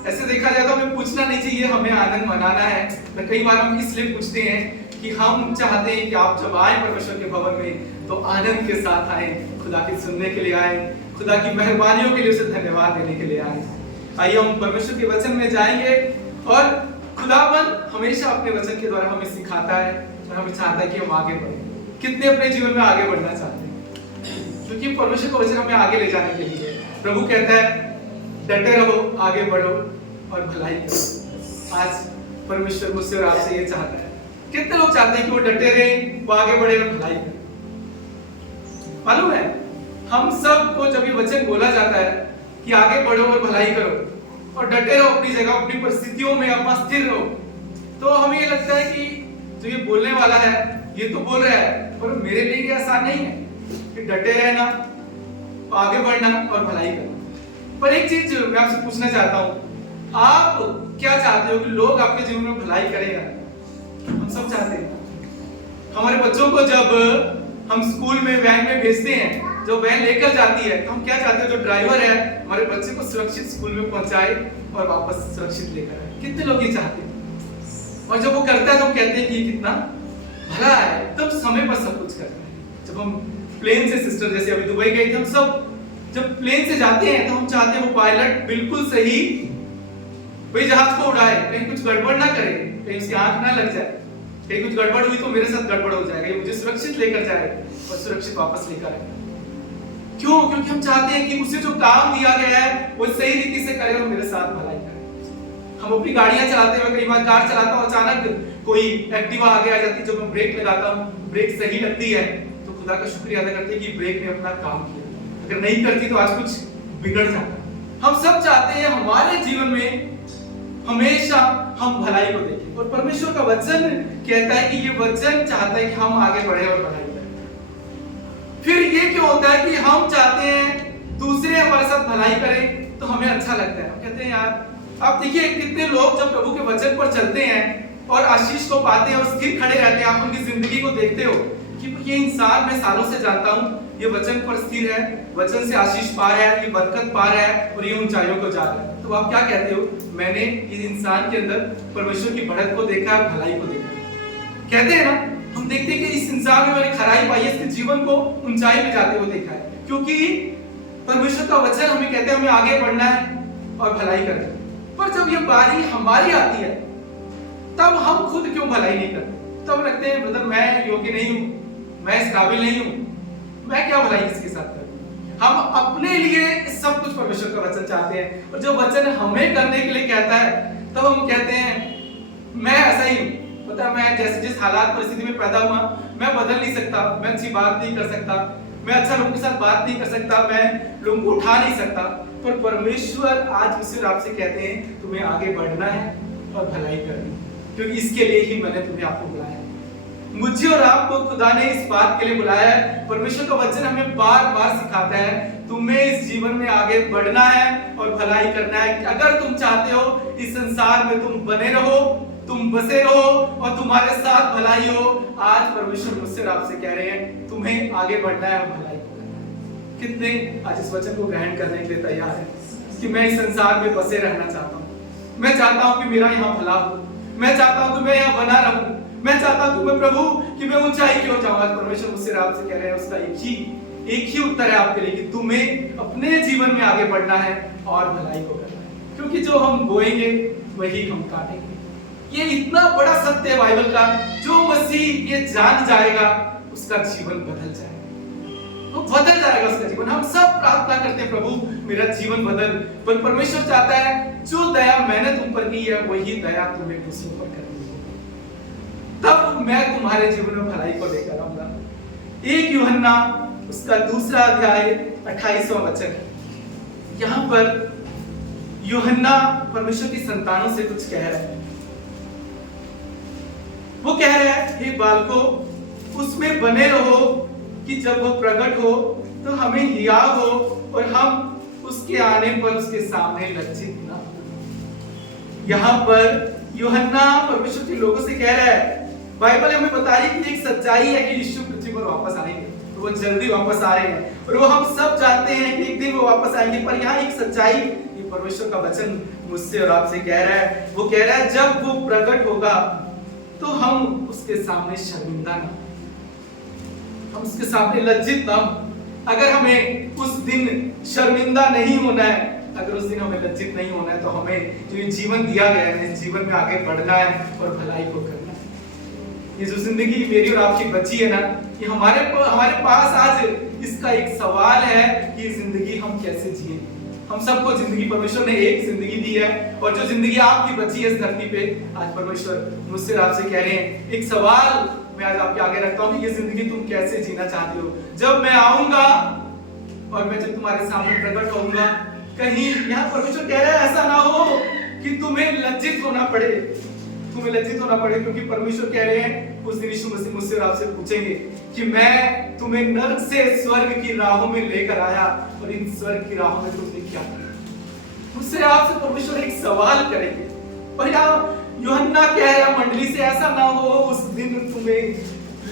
ऐसे देखा जाए तो हमें पूछना नहीं चाहिए, हमें आनंद मनाना है। पर कई बार हम इसलिए पूछते हैं कि हम चाहते हैं कि आप जब आए परमेश्वर के भवन में तो आनंद के साथ आए, खुदा की सुनने के लिए आए, खुदा की मेहरबानियों के लिए उसे धन्यवाद देने के लिए आए। आइए हम परमेश्वर के वचन में जाएंगे और खुदावन हमेशा अपने वचन के द्वारा हमें सिखाता है और हमें चाहता है कि हम आगे बढ़ें। कितने अपने जीवन में आगे बढ़ना चाहते हैं, क्योंकि परमेश्वर का वचन हमें आगे ले जाने के लिए। प्रभु कहता है डटे रहो, आगे बढ़ो और भलाई करो। आज परमेश्वर मुझसे और आपसे ये चाहता है। कितने लोग चाहते हैं कि वो डटे रहे, वो आगे बढ़े और भलाई करें? मालूम है, हम सबको जब ये वचन बोला जाता है कि आगे बढ़ो और भलाई करो और डटे रहो अपनी जगह, अपनी परिस्थितियों में अपना स्थिर रहो, तो हमें ये लगता है कि जो ये बोलने वाला है ये तो बोल रहा है, पर मेरे लिए ये आसान नहीं है कि डटे रहना, आगे बढ़ना और भलाई करना। पर एक चीज मैं आपसे पूछना चाहता हूँ, आप क्या चाहते हो कि लोग आपके जीवन में भलाई करेगा? हम सब चाहते हैं। हमारे बच्चों को जब हम स्कूल में वैन में भेजते हैं, जो वैन लेकर जाती है, तो हम क्या चाहते हैं? जो ड्राइवर है हमारे बच्चे को सुरक्षित स्कूल में पहुंचाए और वापस सुरक्षित लेकर आए। कितने लोग ये चाहते हैं? और जब वो करता है तो हम कहते हैं कि ये कितना भला है, तब समय पर सब कुछ करता है। जब हम प्लेन से, सिस्टर जैसे अभी दुबई गए थे, हम सब जब प्लेन से जाते हैं तो हम चाहते हैं वो पायलट बिल्कुल सही वही जहाज को उड़ाए, कहीं कुछ गड़बड़ ना करे, कहीं उसकी आंख ना लग जाए, कहीं कुछ गड़बड़ हुई तो मेरे साथ गड़बड़ हो जाएगा, ये मुझे सुरक्षित लेकर जाए और सुरक्षित वापस लेकर आए। क्यों? क्योंकि हम चाहते हैं कि उसे जो काम दिया गया है वो सही रीति से करे और मेरे साथ भलाई करे। हम अपनी गाड़ियां चलाते हैं, कई बार कार चलाता हूं, अचानक कोई एक्टिवा आगे आ जाती है, जब मैं ब्रेक लगाता हूं, ब्रेक सही लगती है तो खुदा का शुक्रिया अदा करते हैं कि ब्रेक ने अपना काम किया। अगर नहीं करती तो आज कुछ बिगड़ जाता। हम सब चाहते हैं हमारे जीवन में हमेशा हम भलाई को देखें, और परमेश्वर का वचन कहता है कि ये वचन चाहता है कि हम आगे बढ़े और भलाई करें। फिर ये क्यों होता है कि हम चाहते हैं दूसरे हमारे साथ भलाई करें तो हमें अच्छा लगता है? हम कहते हैं यार, आप देखिए कितने लोग जब प्रभु के वचन पर चलते हैं और आशीष को पाते हैं और स्थिर खड़े रहते हैं, आप उनकी जिंदगी को देखते हो कि ये इंसान मैं सालों से जानता हूं, ये वचन पर स्थिर है, वचन से आशीष पा रहा है, ये बरकत पा रहा है और ये ऊंचाइयों को जा रहा है। तो आप क्या कहते हो? मैंने इस इंसान के अंदर परमेश्वर की बढ़त को देखा है, भलाई को देखा है। कहते हैं ना, हम देखते हैं कि इस इंसान में मैंने खराई पाई है, इसके जीवन को ऊंचाई पे जाते हुए देखा है, क्योंकि परमेश्वर का वचन हमें कहते हैं हमें आगे बढ़ना है और भलाई करना है। पर जब ये बारी हमारी आती है तब हम खुद क्यों भलाई नहीं करते? तब लगते हैं मतलब मैं योग्य नहीं हूं, मैं इस काबिल नहीं हूं, मैं क्या भलाई किसके साथ करूं? हम अपने लिए सब कुछ परमेश्वर का वचन चाहते हैं, और जो वचन हमें करने के लिए कहता है तब हम कहते हैं मैं ऐसा ही हूं, पता मैं जैसे जिस हालात परिस्थिति में पैदा हुआ मैं बदल नहीं सकता, मैं अच्छी बात नहीं कर सकता, मैं अच्छा लोगों के साथ बात नहीं कर सकता, मैं लोगों को उठा नहीं सकता। पर परमेश्वर आज मुझसे और आपसे कहते हैं तुम्हें आगे बढ़ना है और भलाई करनी, क्योंकि इसके लिए ही मैंने तुम्हें आपको बुलाया है। मुझे और आपको खुदा ने इस बात के लिए बुलाया है। परमेश्वर का वचन हमें बार बार सिखाता है तुम्हें इस जीवन में आगे बढ़ना है और भलाई करना है। अगर तुम चाहते हो इस संसार में तुम बने रहो, तुम बसे रहो और तुम्हारे साथ भलाई हो, आज परमेश्वर मुझसे और आपसे कह रहे हैं तुम्हें आगे बढ़ना है और भलाई करना है। कितने आज इस वचन को ग्रहण करने के लिए तैयार है कि मैं इस संसार में बसे रहना चाहता हूँ, मैं चाहता हूँ कि मेरा यहाँ भला हो, मैं चाहता हूँ कि मैं यहाँ बना रहूं, मैं चाहता हूँ कि मैं प्रभु कि मैं ऊंचाई की ओर जाऊं। आज परमेश्वर मुझसे आपसे कह रहे हैं उसका एक ही उत्तर है आपके लिए कि तुम्हें अपने जीवन में आगे बढ़ना है और भलाई को करना है, क्योंकि जो हम बोएंगे वही हम काटेंगे। ये इतना बड़ा सत्य है बाइबल का, जो मसीह ये जान जाएगा उसका जीवन बदल जाएगा, वो बदल जाएगा उसका जीवन। हम सब प्रार्थना करते हैं प्रभु मेरा जीवन बदल, पर परमेश्वर चाहता है जो दया मैंने तुम पर की है वही दया तुम्हें दूसरों पर करनी है, तब मैं तुम्हारे जीवन में भलाई को लेकर आऊंगा। 1 यूहन्ना उसका 2 अध्याय 28वां वचन है। यहाँ पर यूहन्ना परमेश्वर की संतानों से कुछ कह रहा है। वो कह रहा है हे बालकों उसमें बने रहो कि जब वो प्रकट हो तो हमें हिया हो और हम उसके आने पर उसके सामने लज्जित ना हो। यहाँ पर यूहन्ना परमेश्वर के लोगों से कह रहा है, बाइबल हमें बता रही है कि एक सच्चाई है कि यीशु पृथ्वी पर वापस आएंगे, तो वो जल्दी वापस आ रहे हैं और वो हम सब जानते हैं कि एक दिन वो वापस आएंगे। पर यहाँ एक सच्चाई ये परमेश्वर का वचन मुझसे और आपसे कह रहा है, वो कह रहा है जब वो प्रकट होगा तो हम उसके सामने शर्मिंदा ना, हम उसके सामने लज्जित ना। अगर हमें उस दिन शर्मिंदा नहीं होना है, अगर उस दिन हमें लज्जित नहीं होना है, तो हमें जो ये जीवन दिया गया है इस जीवन में आगे बढ़ना है और भलाई को करना है। ये जो जिंदगी मेरी और आपकी बची है ना, ये हमारे पास आज इसका एक सवाल है कि जिंदगी हम कैसे जिए। हम सबको जिंदगी परमेश्वर ने एक जिंदगी दी है, और जो जिंदगी आपकी बची है इस धरती पे, आज परमेश्वर मुझसे आपसे कह रहे हैं, एक सवाल मैं आज आपके आगे रखता हूं कि ये जिंदगी तुम कैसे जीना चाहते हो। जब मैं आऊंगा और मैं जब तुम्हारे सामने प्रकट होऊंगा, कहीं यहाँ परमेश्वर कह रहा है ऐसा ना हो कि तुम्हें लज्जित होना पड़े, तुम्हें लज्जित होना पड़े, क्योंकि परमेश्वर कह रहे हैं उस दिन यीशु मसीह मुझसे और आपसे पूछेंगे कि मैं तुम्हें नर्क से स्वर्ग की राहों में लेकर आया और इन स्वर्ग की राहों में तुमने क्या किया। मुझसे आपसे परमेश्वर एक सवाल करेंगे, और यहाँ यूहन्ना कह रहा मंडली से ऐसा ना हो उस दिन तुम्हें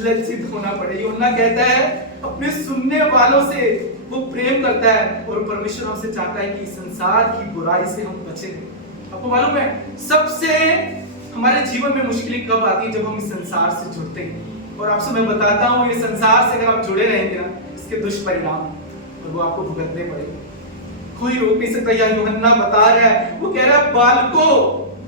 लज्जित होना पड़े। यूहन्ना कहता है अपने सुनने वालों से वो प्रेम करता है, और परमेश्वर हमसे चाहता है कि संसार की बुराई से हम बचे रहें। आपको मालूम है सबसे हमारे जीवन में मुश्किलें कब आती है? जब हम इस संसार से जुड़ते हैं। और आपसे मैं बताता हूँ ये संसार से अगर आप जुड़े रहेंगे ना, इसके दुष्परिणाम और वो आपको भुगतने पड़ेंगे, कोई रोक नहीं सकता। या यूहन्ना बता रहा है, वो कह रहा है बालकों,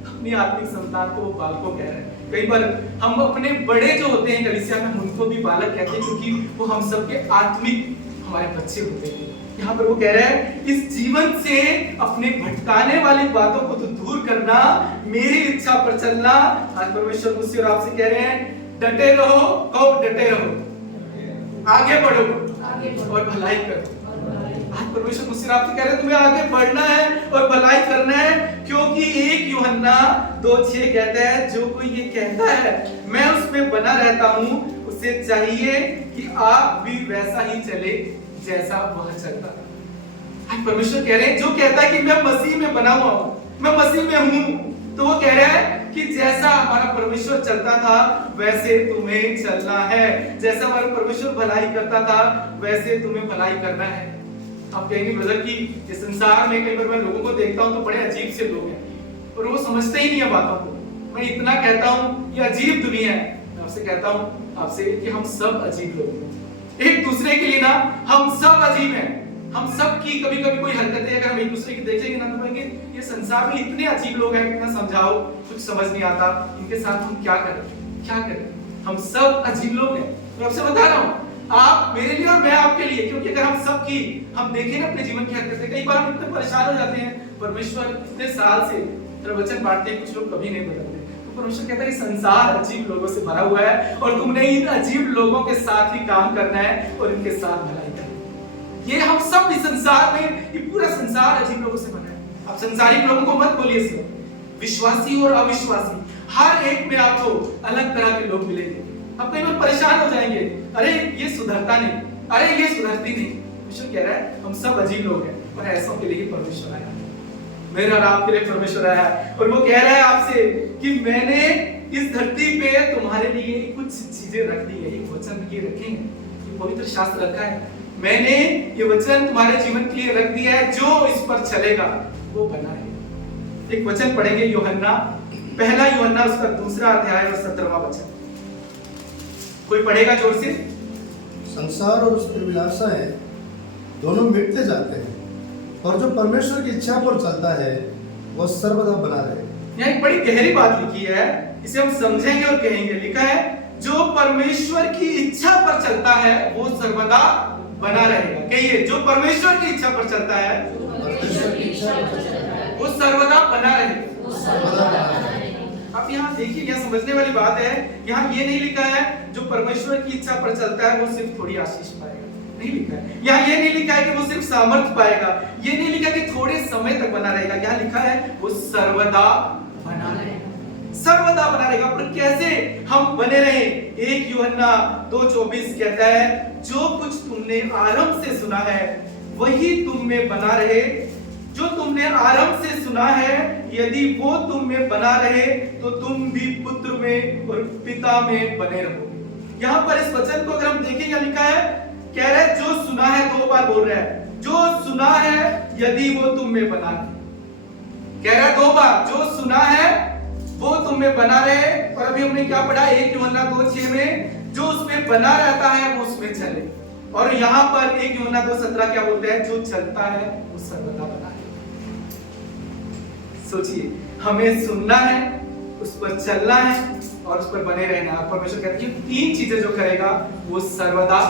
अपनी आत्मिक संतान को वो बालकों कह रहा है। कई बार हम अपने बड़े जो होते हैं कलीसिया में उनको भी बालक कहते हैं, क्योंकि वो हम सबके आत्मिक हमारे बच्चे होते हैं। यहाँ पर वो कह रहा है इस जीवन से अपने भटकाने वाली बातों को तो दूर करना, मेरी इच्छा पर चलना। आज परमेश्वर मुझसे और आपसे कह रहे हैं डटे रहो, कहो डटे रहो, आगे बढ़ो और भलाई करो। आज परमेश्वर मुझसे आपसे कह रहे हैं तुम्हें आगे बढ़ना है और भलाई करना है, क्योंकि 1 यूहन्ना 2:6 कहता है जो कोई ये कहता है मैं उसमें बना रहता हूँ, उसे चाहिए कि आप भी वैसा ही चले जैसा वह चलता था। आज परमेश्वर कह रहे हैं जो कहता है कि मैं मसीह में बना हुआ हूँ, मैं मसीह में हूँ, तो वो कह रहा है कि जैसा हमारा परमेश्वर चलता था वैसे तुम्हें चलना है, जैसा हमारा परमेश्वर भलाई करता था वैसे तुम्हें भलाई करना है। आप कहेंगे ब्रदर कि इस संसार में कई बार मैं लोगों को देखता हूँ तो बड़े अजीब से लोग हैं और वो समझते ही नहीं है बातों को। मैं इतना कहता हूँ ये अजीब दुनिया है। मैं आपसे कहता हूँ आपसे कि हम सब अजीब लोग हैं, एक दूसरे के लिए ना हम सब अजीब हैं। हम सब की कभी कभी कोई हरकतें अगर हम एक दूसरे की देखेंगे ना तो कहेंगे ये संसार में इतने अजीब लोग हैं, इतना समझाओ कुछ समझ नहीं आता, इनके साथ हम क्या करें। हम सब अजीब लोग हैं। मैं आपसे बता रहा हूँ आप मेरे लिए और मैं आपके लिए, क्योंकि अगर हम सब की हम देखें ना अपने जीवन की हरकतें, कई बार हम इतने परेशान हो जाते हैं। परमेश्वर इतने साल से प्रवचन बांटते हैं, कुछ लोग कभी नहीं बदलते। तो परमेश्वर कहता है संसार अजीब लोगों से भरा हुआ है और तुमने इन अजीब लोगों के साथ ही काम करना है और इनके साथ भलाई करना है। ये हम सब इस संसार में, ये पूरा संसार अजीब लोगों से बना है। आप संसारिक लोगों को मत बोलिए सर, विश्वासी और अविश्वासी हर एक में आपको अलग तरह के लोग मिलेंगे। आप कई बार परेशान हो जाएंगे, अरे ये सुधरता नहीं, अरे ये सुधरती नहीं। परमेश्वर कह रहा है हम सब अजीब लोग हैं और ऐसों के लिए परमेश्वर आया, मेरे और आपके लिए परमेश्वर आया है। और वो कह रहा है आपसे कि मैंने इस धरती पे तुम्हारे लिए कुछ चीजें रख दी है, एक वचन ये रखे हैं, ये पवित्र शास्त्र रखा है। मैंने ये वचन तुम्हारे जीवन के लिए रख दिया है, जो इस पर चलेगा वो बना है। एक वचन पढ़ेंगे यूहन्ना, पहला यूहन्ना उसका 2 अध्याय और 17वां वचन। कोई पढ़ेगा जोर से? संसार और उसकी विलासाएं दोनों मिटते जाते हैं, और जो परमेश्वर की इच्छा पर चलता है वह सर्वदा बना रहे। यहाँ एक बड़ी गहरी बात लिखी है, इसे हम समझेंगे और कहेंगे। लिखा है जो परमेश्वर की इच्छा पर चलता है वो सर्वदा बना रहेगा। कहिए जो परमेश्वर की इच्छा पर चलता है वो सर्वदा बना रहेगा। अब यहाँ देखिए, यहाँ समझने वाली बात है, यहाँ ये नहीं लिखा है जो परमेश्वर की इच्छा पर चलता है वो सिर्फ थोड़ी आशीष पाएगा, नहीं लिखा है। यहाँ ये नहीं लिखा है कि वो सिर्फ सामर्थ पाएगा, ये नहीं लिखा कि थोड़े समय तक बना रहेगा। यहाँ लिखा है वो सर्वदा बना रहेगा, सर्वदा बना रहेगा। पर कैसे हम बने रहे? 1 यूहन्ना 2:24 कहता है जो कुछ तुमने आरंभ से सुना है वही तुम में बना रहे। जो तुमने आरंभ से सुना है यदि वो तुम में बना रहे तो तुम भी पुत्र में और पिता में बने रहोगे। यहाँ पर इस वचन को अगर हम देखेंगे लिखा है, कह रहा है जो सुना है, 2 बार बोल रहा है जो सुना है यदि वो तुम में बना रहे। कह रहा है 2 बार जो सुना है वो तुम में बना रहे। और अभी हमने क्या पढ़ा 1 यूहन्ना 2:6 में, जो उसमें बना रहता है वो उसमें चले। और यहाँ पर 1 यूहन्ना 2:17 क्या बोलते हैं? जो चलता है वो सर्वदा बना है। सोचिए, हमें सुनना है, उस पर चलना है और उस पर बने रहना। परमेश्वर कहते हैं 3 चीजें जो करेगा वो सर्वदा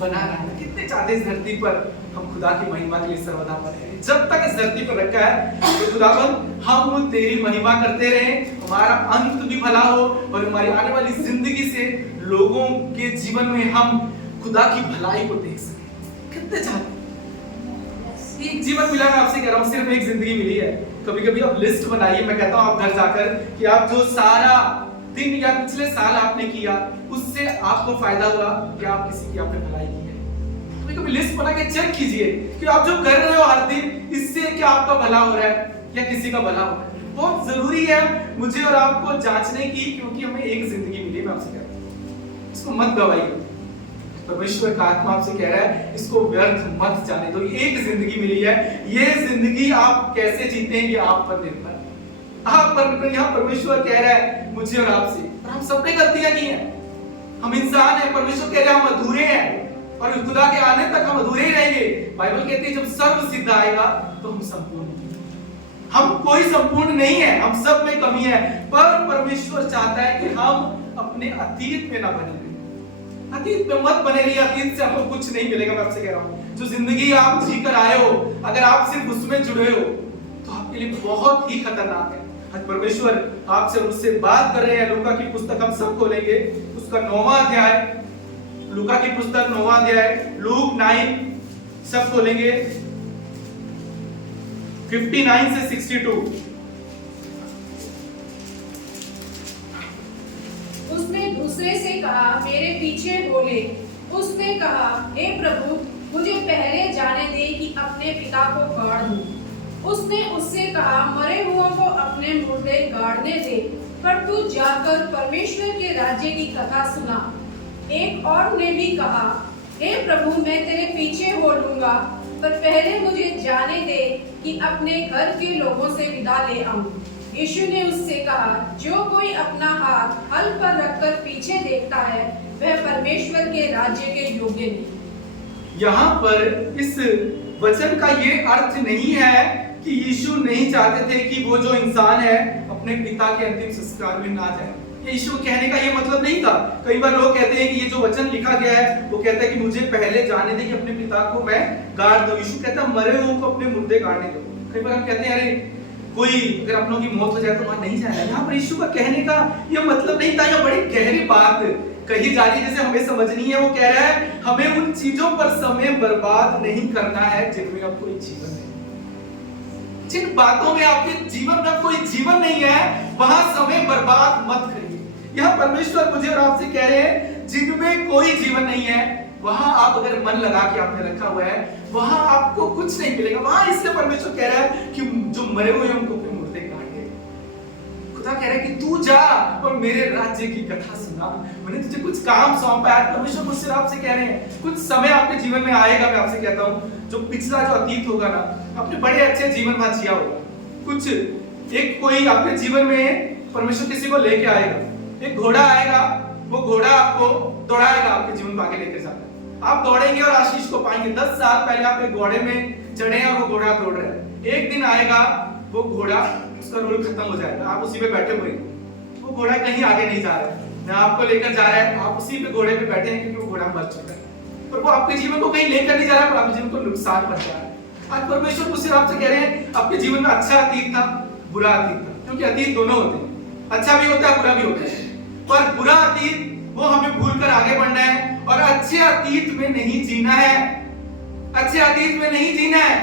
बना रहना। कितने चाहते इस धरती पर हम खुदा की महिमा के लिए सर्वदा बने रहें। जब तक इस धरती पर रखा है तो खुदावन हम तेरी महिमा करते रहें, हमारा अंत भी भला हो और हमारी आने वाली जिंदगी से लोगों के जीवन में हम खुदा की भलाई को देख सकें। कितने चाहते एक जीवन मिला, मैं आपसे कह रहा हूँ, सिर्फ एक जिंदगी मिली है। कभी कभी आप लिस्ट बनाइए, मैं कहता हूँ आप घर जाकर कि आप जो सारा दिन या पिछले साल आपने किया उससे आपको फायदा हुआ या आप किसी की आपने भलाई की है। कभी कभी लिस्ट बना के चेक कीजिए कि आप जो कर रहे हो हर दिन इससे क्या आपका भला हो रहा है या किसी का भला हो रहा है। बहुत जरूरी है मुझे और आपको जांचने की, क्योंकि हमें एक जिंदगी मिली है। मैं आपसे कह रहा हूँ इसको मत गवाइए। परमेश्वर का आत्मा आपसे कह रहा है इसको व्यर्थ मत जाने दो। एक जिंदगी मिली है, ये जिंदगी आप कैसे जीते हैं ये आप पर निर्भर है। आप पर यहाँ परमेश्वर कह रहा है मुझे और आपसे, और हम सबने गलतियां की हैं, हम इंसान हैं। परमेश्वर कह रहा है हम अधूरे हैं और खुदा के आने तक हम अधूरे ही रहेंगे। बाइबल कहती है जब सर्व सिद्ध आएगा तो हम संपूर्ण होंगे। हम कोई संपूर्ण नहीं है, हम सब में कमी है, पर परमेश्वर चाहता है कि हम अपने अतीत में ना बने रहे। अतीत में मत बने रहिए, अतीत से आपको कुछ नहीं मिलेगा। मैं आपसे कह रहा हूँ जो जिंदगी आप जी कर आए हो, अगर आप सिर्फ उसमें जुड़े हो तो आपके लिए बहुत ही खतरनाक है। आज परमेश्वर आपसे मुझसे बात कर रहे हैं। लूका की पुस्तक हम सब खोलेंगे, उसका 9वां अध्याय, लूका की पुस्तक 9वां अध्याय, लूक 9 सब खोलेंगे 59 से 62। उसने दूसरे से कहा मेरे पीछे बोले। उसने कहा हे प्रभु मुझे पहले जाने दे कि अपने पिता को गाड़ दूं। उसने उससे कहा मरे हुओं को अपने मुर्दे गाड़ने दे, पर तू जाकर परमेश्वर के राज्य की कथा सुना। एक और ने भी कहा हे प्रभु मैं तेरे पीछे हो लूंगा, पर पहले मुझे जाने दे कि अपने घर के लोगों से विदा ले आऊं। यीशु ने उससे कहा जो कोई अपना हाथ हल पर रखकर पीछे देखता है वह परमेश्वर के राज्य के योग्य नहीं। यहाँ पर इस वचन का ये अर्थ नहीं है कि यीशु नहीं चाहते थे कि वो जो इंसान है अपने पिता के अंतिम संस्कार में ना जाए। यीशु कहने का ये मतलब नहीं था। कई बार लोग कहते हैं कि ये जो वचन लिखा गया है वो कहता है कि मुझे पहले जाने दे कि अपने पिता को मैं गाड़ दूं। यीशु कहता है मरे हुओं को अपने मुर्दे गाड़ने दो। कई बार हम कहते हैं अरे कोई अगर अपनों की मौत हो जाए तो वहां नहीं जाना। यहाँ पर यीशु का कहने का ये मतलब नहीं था। ये बड़ी गहरी बात कही जा रही है जिसे हमें समझनी है। वो कह रहा है हमें उन चीजों पर समय बर्बाद नहीं करना है जिनमें अब कोई जीवन नहीं। जिन बातों में आपके जीवन में कोई जीवन नहीं है वहां समय बर्बाद मत करिए। यहाँ परमेश्वर मुझे और आपसे कह रहे हैं जिनमें कोई जीवन नहीं है वहां आप अगर मन लगा के आपने रखा हुआ है वहां आपको कुछ नहीं मिलेगा। वहां इसलिए परमेश्वर कह रहा है कि जो मरे हुए हैं उनको अपने मुर्दे गाड़िए। खुदा कह रहा है कि तू जा और मेरे राज्य की कथा सुना। मैंने तुझे कुछ काम सौंपा है। परमेश्वर मुझसे आपसे कह रहे हैं कुछ समय आपके जीवन में आएगा। मैं आपसे कहता हूँ जो पिछला जो अतीत होगा ना आपने बड़े अच्छे जीवन में जिया होगा। कुछ एक कोई आपके जीवन में परमेश्वर किसी को लेके आएगा, एक घोड़ा आएगा, वो घोड़ा आपको दौड़ाएगा, आपके जीवन को आगे लेकर जाएगा। आप दौड़ेंगे और आशीष को पाएंगे। 10 साल पहले आप एक घोड़े में चढ़े हैं और वो घोड़ा दौड़ रहा है। एक दिन आएगा वो घोड़ा उसका रोल खत्म हो जाएगा, आप उसी पे बैठे हुए हैं। वो घोड़ा कहीं आगे नहीं जा रहा है, ना आपको लेकर जा रहा है, आप उसी पे घोड़े पे बैठे हैं क्योंकि वो घोड़ा मर चुका है। पर वो आपके जीवन को कहीं लेकर नहीं जा रहा है, पर आपके जीवन को नुकसान पहुंचा रहा है। आज परमेश्वर मुझसे आपसे कह रहे हैं आपके जीवन में अच्छा अतीत था, बुरा अतीत था, क्योंकि अतीत दोनों होते हैं, अच्छा भी होता है बुरा भी होता है। पर बुरा अतीत वो हमें भूलकर आगे बढ़ना है और अच्छे अतीत में नहीं जीना है। अच्छे अतीत में नहीं जीना है।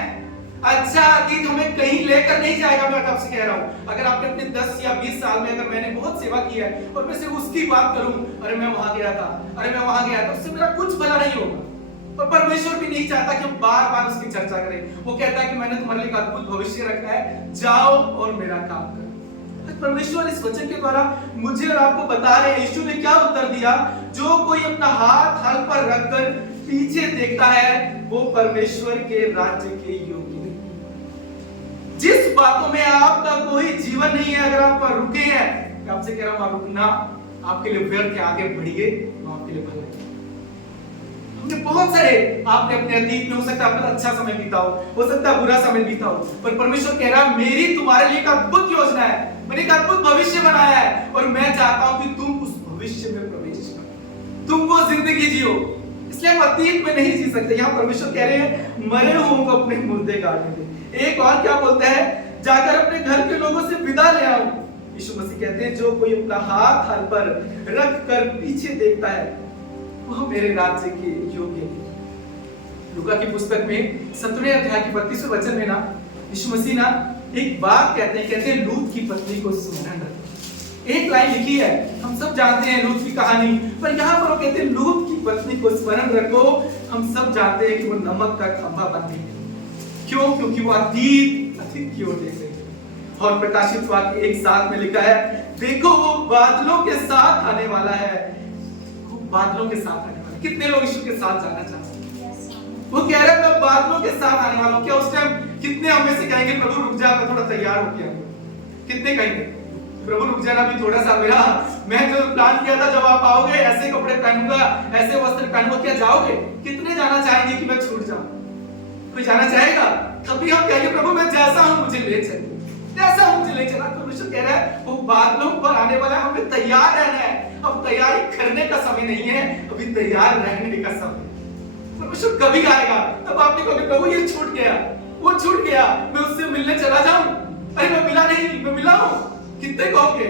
अच्छा अतीत हमें कहीं लेकर नहीं जाएगा। मैं आपसे कह रहा हूं अगर आपने अपने 10 या 20 साल में अगर मैंने बहुत सेवा की है और मैं सिर्फ उसकी बात करूं, अरे मैं वहां गया था, अरे मैं वहां गया था, उससे मेरा कुछ भला नहीं होगा। और परमेश्वर भी नहीं चाहता कि हम बार बार उसकी चर्चा करें। वो कहता है कि मैंने तुम्हारे लिए एक अद्भुत भविष्य रखा है, जाओ और मेरा काम करो। परमेश्वर इस वचन के द्वारा मुझे और आपको बता रहे हैं। यीशु ने क्या उत्तर दिया? जो कोई अपना हाथ हल पर रखकर पीछे देखता है वो परमेश्वर के राज्य के योग्य नहीं। जिस बातों में आपका कोई जीवन नहीं है, अगर आप रुके हैं, मैं आपसे कह रहा हूं आप रुकना आपके लिए व्यर्थ है। आगे बढ़िए, आपके लिए भला है। हमने बहुत सारे आपने अपने अतीत में हो सकता है आपका अच्छा समय बीता हो सकता है बुरा समय बीता हो, पर परमेश्वर कह रहा है मेरी तुम्हारे लिए एक अद्भुत योजना है, मैंने एक अद्भुत भविष्य बनाया है और मैं चाहता हूं कि तुम उस भविष्य में प्रवेश करो, तुम वो जिंदगी जियो। इसलिए उसके हम अतीत में नहीं जी सकते। यहाँ परमेश्वर कह रहे हैं मरे हुओं को अपने मुर्दे गाड़ने दे। एक और क्या बोलता है, जाकर अपने घर के लोगों से विदा ले आओ। यीशु मसीह कहते हैं जो कोई अपना हाथ हल पर रख कर पीछे देखता है वह मेरे राज्य के योग्य नहीं। लूका की पुस्तक में 17वें अध्याय की 32वें वचन में ना यीशु मसीह ना एक बात कहते हैं लूत की पत्नी को स्मरण रखो। एक लाइन लिखी है, हम सब जानते हैं लूत की कहानी, पर यहाँ पर वो कहते हैं लूत की पत्नी को स्मरण रखो। हम सब जानते हैं कि वो नमक का खंभा बन गई। क्यों? क्योंकि वो अतीत की ओर देख रही है। और प्रकाशित वाक्य 1:7 में लिखा है, देखो वो बादलों के साथ आने वाला है। वो बादलों के साथ आने वाला। कितने लोग यीशु के साथ जाना चाहते हैं? वो कह रहा है मैं बादलों के साथ आने वाला हूं। क्या उस टाइम कितने हमें से कहेंगे प्रभु रुक जा, मैं थोड़ा तैयार हो गया? कितने कहेंगे प्रभु रुक जाना भी थोड़ा सा, मेरा मैं जो प्लान किया था जब आप आओगे ऐसे कपड़े पहनूंगा, ऐसे वस्त्र पहनूंगा, क्या जाओगे? कितने जाना चाहेंगे कि मैं छूट जाऊं? कोई जाना चाहेगा? तभी हम कहेंगे प्रभु मैं जैसा हूं मुझे ले चलो, जैसा हूं मुझे ले चला। तो परमेश्वर कह रहा है वो बादलों पर आने वाला है, हमें तैयार रहना है। अब तैयारी करने का समय नहीं है, अभी तैयार रहने का समय। परमेश्वर कभी आएगा तब आपने कहोगे प्रभु ये छूट गया, वो छूट गया, मैं उससे मिलने चला जाऊं। अरे मैं मिला नहीं, मैं मिला हूं। कितने कहोगे?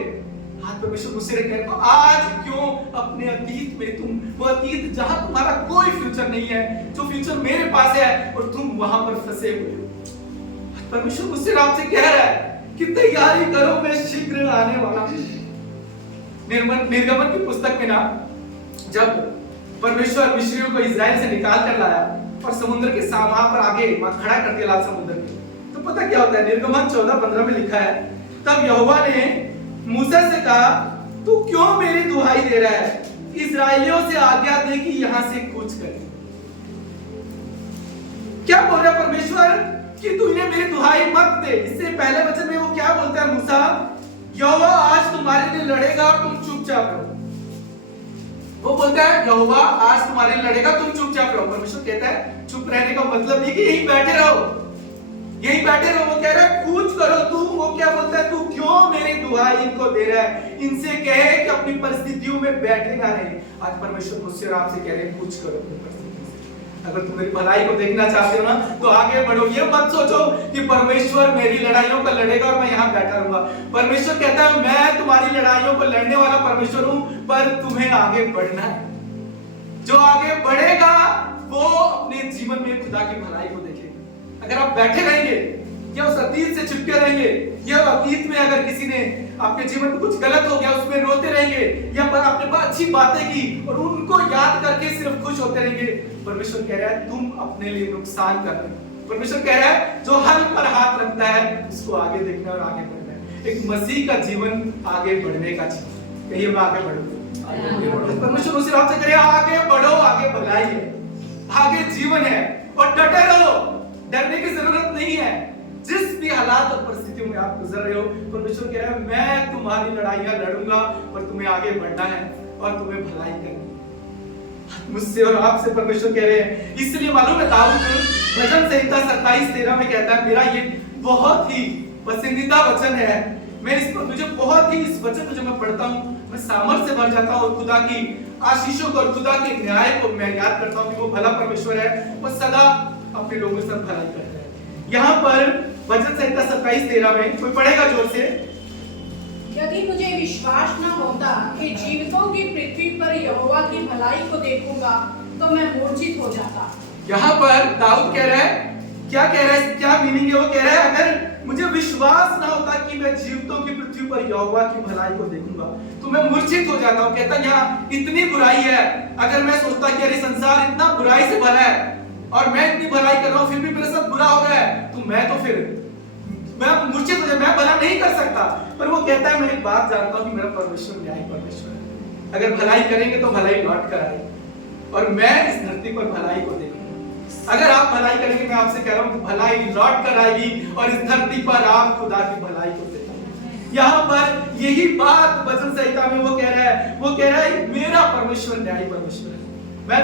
आज परमेश्वर मुझसे कह रहा है आज क्यों अपने अतीत में तुम, वो अतीत जहां तुम्हारा कोई फ्यूचर नहीं है, जो फ्यूचर मेरे पास है और तुम वहां पर फंसे हुए हो। परमेश्वर मुझसे आपसे कह रहा है कि तैयारी करो, मैं शीघ्र आने वाला हूं। निर्गमन की पुस्तक में ना जब परमेश्वर मिस्रियों को इजराइल से निकाल कर लाया और समुद्र के वहां पर आगे खड़ा कर दिया लाल समुद्र के, तो पता क्या होता है? निर्गमन 14:15 में लिखा है, तब यहोवा ने मूसा से कहा तू क्यों मेरी दुहाई दे रहा है? इजराइलियों से आज्ञा दे कि यहां से कूच करे। क्या बोल रहा है परमेश्वर कि तू इन्हें मेरी दुहाई मत दे। इससे पहले वचन में वो क्या बोलता है मूसा, यहोवा आज तुम्हारे लिए लड़ेगा और तुम चुपचाप रहो। वो बोलता है यहोवा आज तुम्हारे लिए लड़ेगा, तुम चुपचाप रहो। परमेश्वर कहता है चुप रहने का मतलब नहीं कि यहीं बैठे रहो, यहीं बैठे रहो। वो कह रहा है कूच करो तू। वो क्या बोलता है, तू क्यों मेरी दुहाई इनको दे रहा है? इनसे कहे कि अपनी परिस्थितियों में बैठे ना रहे। आज परमेश्वर मुझसे और आपसे कह रहे हैं कूच करो अपनी परिस्थितियों से। अगर तुम मेरी भलाई को देखना चाहते हो ना तो आगे बढ़ो। ये मत सोचो कि परमेश्वर मेरी लड़ाइयों को लड़ेगा और मैं यहाँ बैठा रहूंगा। परमेश्वर कहता है मैं तुम्हारी लड़ाइयों को लड़ने वाला परमेश्वर हूं, पर तुम्हें आगे बढ़ना है। जो आगे बढ़ेगा वो अपने जीवन में खुदा की भलाई को देखेगा। अगर आप बैठे रहेंगे या उस अतीत से चिपके रहेंगे, या अतीत में अगर किसी ने आपके जीवन में कुछ गलत हो गया उसमें रोते रहेंगे, या पर आपने अच्छी बातें की और उनको याद करके सिर्फ खुश होते रहेंगे, परमेश्वर कह रहा है तुम अपने लिए नुकसान कर रहे हो। परमेश्वर कह रहा है जो हल पर हाथ रखता है उसको आगे देखना और आगे बढ़ना है। एक मसीह का जीवन आगे बढ़ने का जीवन। कहिए मैं आगे बढ़ूंगा। परमेश्वर उसे आपसे कह रहा है आगे बढ़ो, आगे भलाई है, आगे जीवन है और डटे रहो। डरने की जरूरत नहीं है। जिस भी हालात और परिस्थितियों में आप गुजर रहे हो, परमेश्वर कह रहा है मैं तुम्हारी लड़ाइयां लड़ूंगा और तुम्हें आगे बढ़ना है और तुम्हें भलाई करनी है। मुझसे और आपसे परमेश्वर कह रहे हैं। इसलिए मालूम है दाऊद भजन संहिता 27:13 में कहता है मेरा ये बहुत ही पसंदीदा वचन है। मैं इस पर मुझे बहुत ही इस वचन को जब मैं पढ़ता हूँ मैं सामर्थ से भर जाता हूँ और खुदा की आशीषों को और खुदा के न्याय को मैं याद करता हूँ कि वो भला परमेश्वर है, वो सदा अपने लोगों से भलाई करता है। यहाँ पर भजन संहिता 27:13 में कोई पढ़ेगा जोर से। यदि मुझे विश्वास न होता कि जीवितों की पृथ्वी पर यहोवा की भलाई को देखूंगा तो मैं मूर्छित हो जाता। यहाँ पर दाऊद कह रहा है, क्या कह रहा है, क्या मीनिंग है? वो कह रहा है अगर मुझे विश्वास ना होता कि मैं जीवितों की पृथ्वी पर यहोवा की भलाई को देखूंगा तो मैं मूर्छित हो जाता हूँ। कहता यहाँ इतनी बुराई है, अगर मैं सोचता कि अरे संसार इतना बुराई से भरा है और मैं इतनी भलाई कर रहा हूँ फिर भी मेरे साथ बुरा हो रहा है तो मैं तो फिर मैं मूर्छित हो जाता, मैं भला नहीं कर सकता। पर वो कहता है मैं एक बात जानता हूँ कि मेरा परमेश्वर न्यायी परमेश्वर है। अगर भलाई करेंगे तो भलाई लौट कर आएगी और मैं इस धरती पर भलाई को देखूंगा। अगर आप भलाई करेंगे मैं आपसे कह रहा हूँ कि भलाई लौट कर आएगी और इस धरती पर आप खुदा की भलाई को देखेंगे। यहाँ पर यही बात वचन संहिता में वो कह रहा है मेरा परमेश्वर न्यायी परमेश्वर है। मैं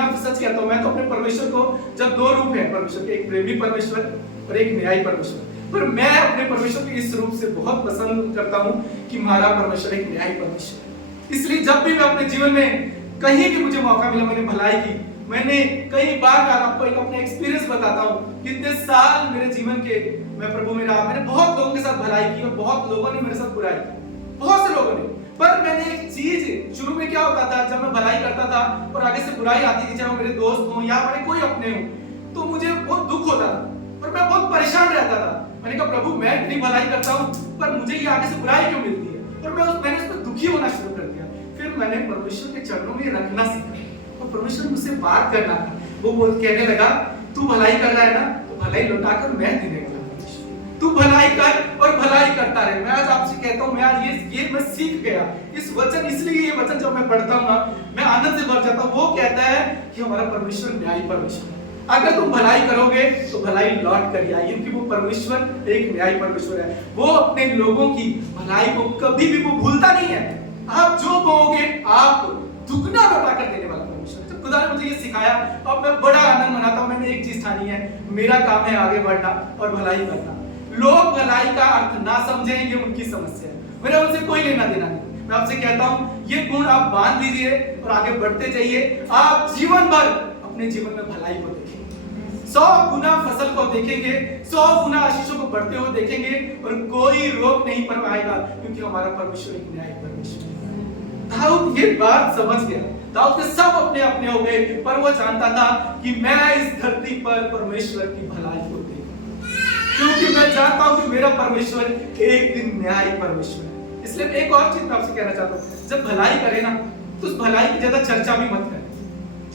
आपको सच कहता हूँ, मैं तो अपने परमेश्वर को, जब दो रूप है परमेश्वर के, एक प्रेमी परमेश्वर और एक न्यायी परमेश्वर, पर मैं अपने परमेश्वर के इस रूप से बहुत पसंद करता हूँ कि हमारा परमेश्वर एक न्यायी परमेश्वर है। इसलिए जब भी मैं अपने जीवन में कहीं भी मुझे मौका मिला मैंने भलाई की। मैंने कई बार मैं आपको एक अपना एक्सपीरियंस बताता हूँ, कितने साल मेरे जीवन के मैं प्रभु में रहा, मैंने बहुत लोगों के साथ भलाई की और बहुत लोगों ने मेरे साथ बुराई की, बहुत से लोगों ने। पर मैंने एक चीज, शुरू में क्या होता था, जब मैं भलाई करता था और आगे से बुराई आती थी, चाहे वो मेरे दोस्त हो या मेरे कोई अपने हो, तो मुझे बहुत दुख होता था और मैं बहुत परेशान रहता था। मैंने कहा प्रभु मैं इतनी भलाई करता हूँ पर मुझे ये आगे से बुराई क्यों मिलती है, और मैंने उस पर दुखी होना शुरू कर दिया। फिर मैंने परमेश्वर के चरणों में रखना सीखा और परमेश्वर मुझसे बात करना था। वो कहने लगा तू भलाई कर रहा है ना, तो भलाई लौटाकर मैं देने वाला हूं, तू भलाई कर और भलाई करता रहे। मैं आज आपसे कहता हूं, मैं आज ये मैं सीख गया इस वचन, इसलिए ये वचन जब मैं पढ़ता हूं ना मैं आनंद से भर जाता हूं। वो कहता है कि हमारा परमेश्वर न्यायी परमेश्वर है, अगर तुम भलाई करोगे तो भलाई लौट कर आएगी, क्योंकि वो परमेश्वर एक न्यायी परमेश्वर है। वो अपने लोगों की भलाई को कभी भी वो भूलता नहीं है। आप जो बोओगे आप दुगना लौटा कर देने वाला परमेश्वर है। जब खुदा ने मुझे ये सिखाया अब मैं बड़ा आनंद मनाता हूं। मैंने एक चीज ठानी है, मेरा काम है आगे बढ़ना और भलाई करना। लोग भलाई का अर्थ ना समझें ये उनकी समस्या है, मेरा उनसे कोई लेना देना नहीं। मैं आपसे कहता हूं ये गुण आप बांध लीजिए और आगे बढ़ते जाइए। आप जीवन भर अपने जीवन में भलाई को देखेंगे, 100 गुना फसल को देखेंगे, 100 गुना आशीषों को बढ़ते हुए देखेंगे और कोई रोक नहीं पाएगा, क्योंकि हमारा परमेश्वर एक न्यायी परमेश्वर है। दाऊद ये बात समझ गया। दाऊद के सब अपने अपने हो गए, पर वो जानता था कि मैं इस धरती पर परमेश्वर की भलाई को देखूं, क्योंकि मैं जानता हूं कि मेरा परमेश्वर एक दिन न्यायी परमेश्वर है। इसलिए एक और चीज मैं आपसे कहना चाहता हूं, जब भलाई करें ना तो उस भलाई की ज्यादा चर्चा भी मत करें।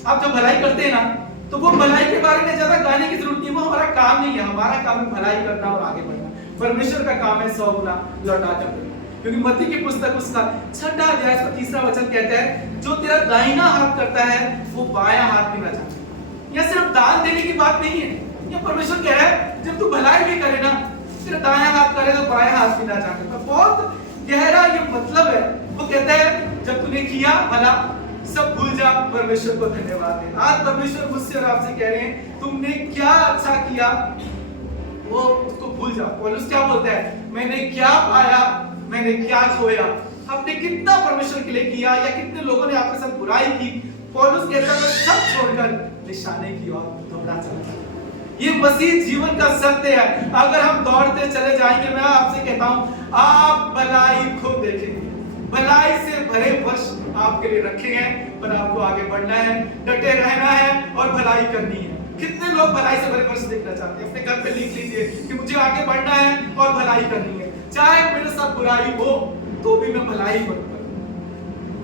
आप जब भलाई करते हैं ना तो वो भलाई के बारे में ज्यादा गाने की जरूरत नहीं, वो हमारा काम नहीं है। हमारा काम है भलाई करना और आगे बढ़ना। परमेश्वर का काम है 100 गुना लौटा कर देना, क्योंकि मत्ती की पुस्तक उसका 6वां अध्याय उसका 3रा वचन कहता है जो तेरा दाहिना हाथ करता है वो बायां हाथ भी ना जाने। यह सिर्फ दान देने की बात नहीं है, यह परमेश्वर कह रहा है जब तू भलाई भी करे ना सिर्फ दायां हाथ करे तो बायां हाथ भी ना जाने। तो बहुत गहरा ये मतलब है। वो कहता है जब तूने किया भला सब भूल जा, परमेश्वर को धन्यवाद दे। आज परमेश्वर मुझसे और आपसे कह रहे हैं तुमने क्या अच्छा किया वो उसको भूल जा। पौलुस क्या बोलता है, मैंने क्या पाया, मैंने क्या खोया। आपने कितना परमेश्वर के लिए किया या कितने लोगों ने आपके साथ बुराई की, पौलुस कहता है सब छोड़कर निशाने की ओर दौड़ा चला। ये मसीह जीवन का सत्य है। अगर हम दौड़ते चले जाएंगे, मैं आपसे कहता हूं आप भलाई को देखेंगे। भलाई से भरे वर्ष आपके लिए रखे हैं, पर आपको आगे बढ़ना है, डटे रहना है और भलाई करनी है। कितने लोग भलाई से भरे वर्ष देखना चाहते हैं? अपने घर पे लिख लीजिए कि मुझे आगे बढ़ना है और भलाई करनी है। चाहे मेरे साथ बुराई हो तो भी मैं भलाई करूंगा,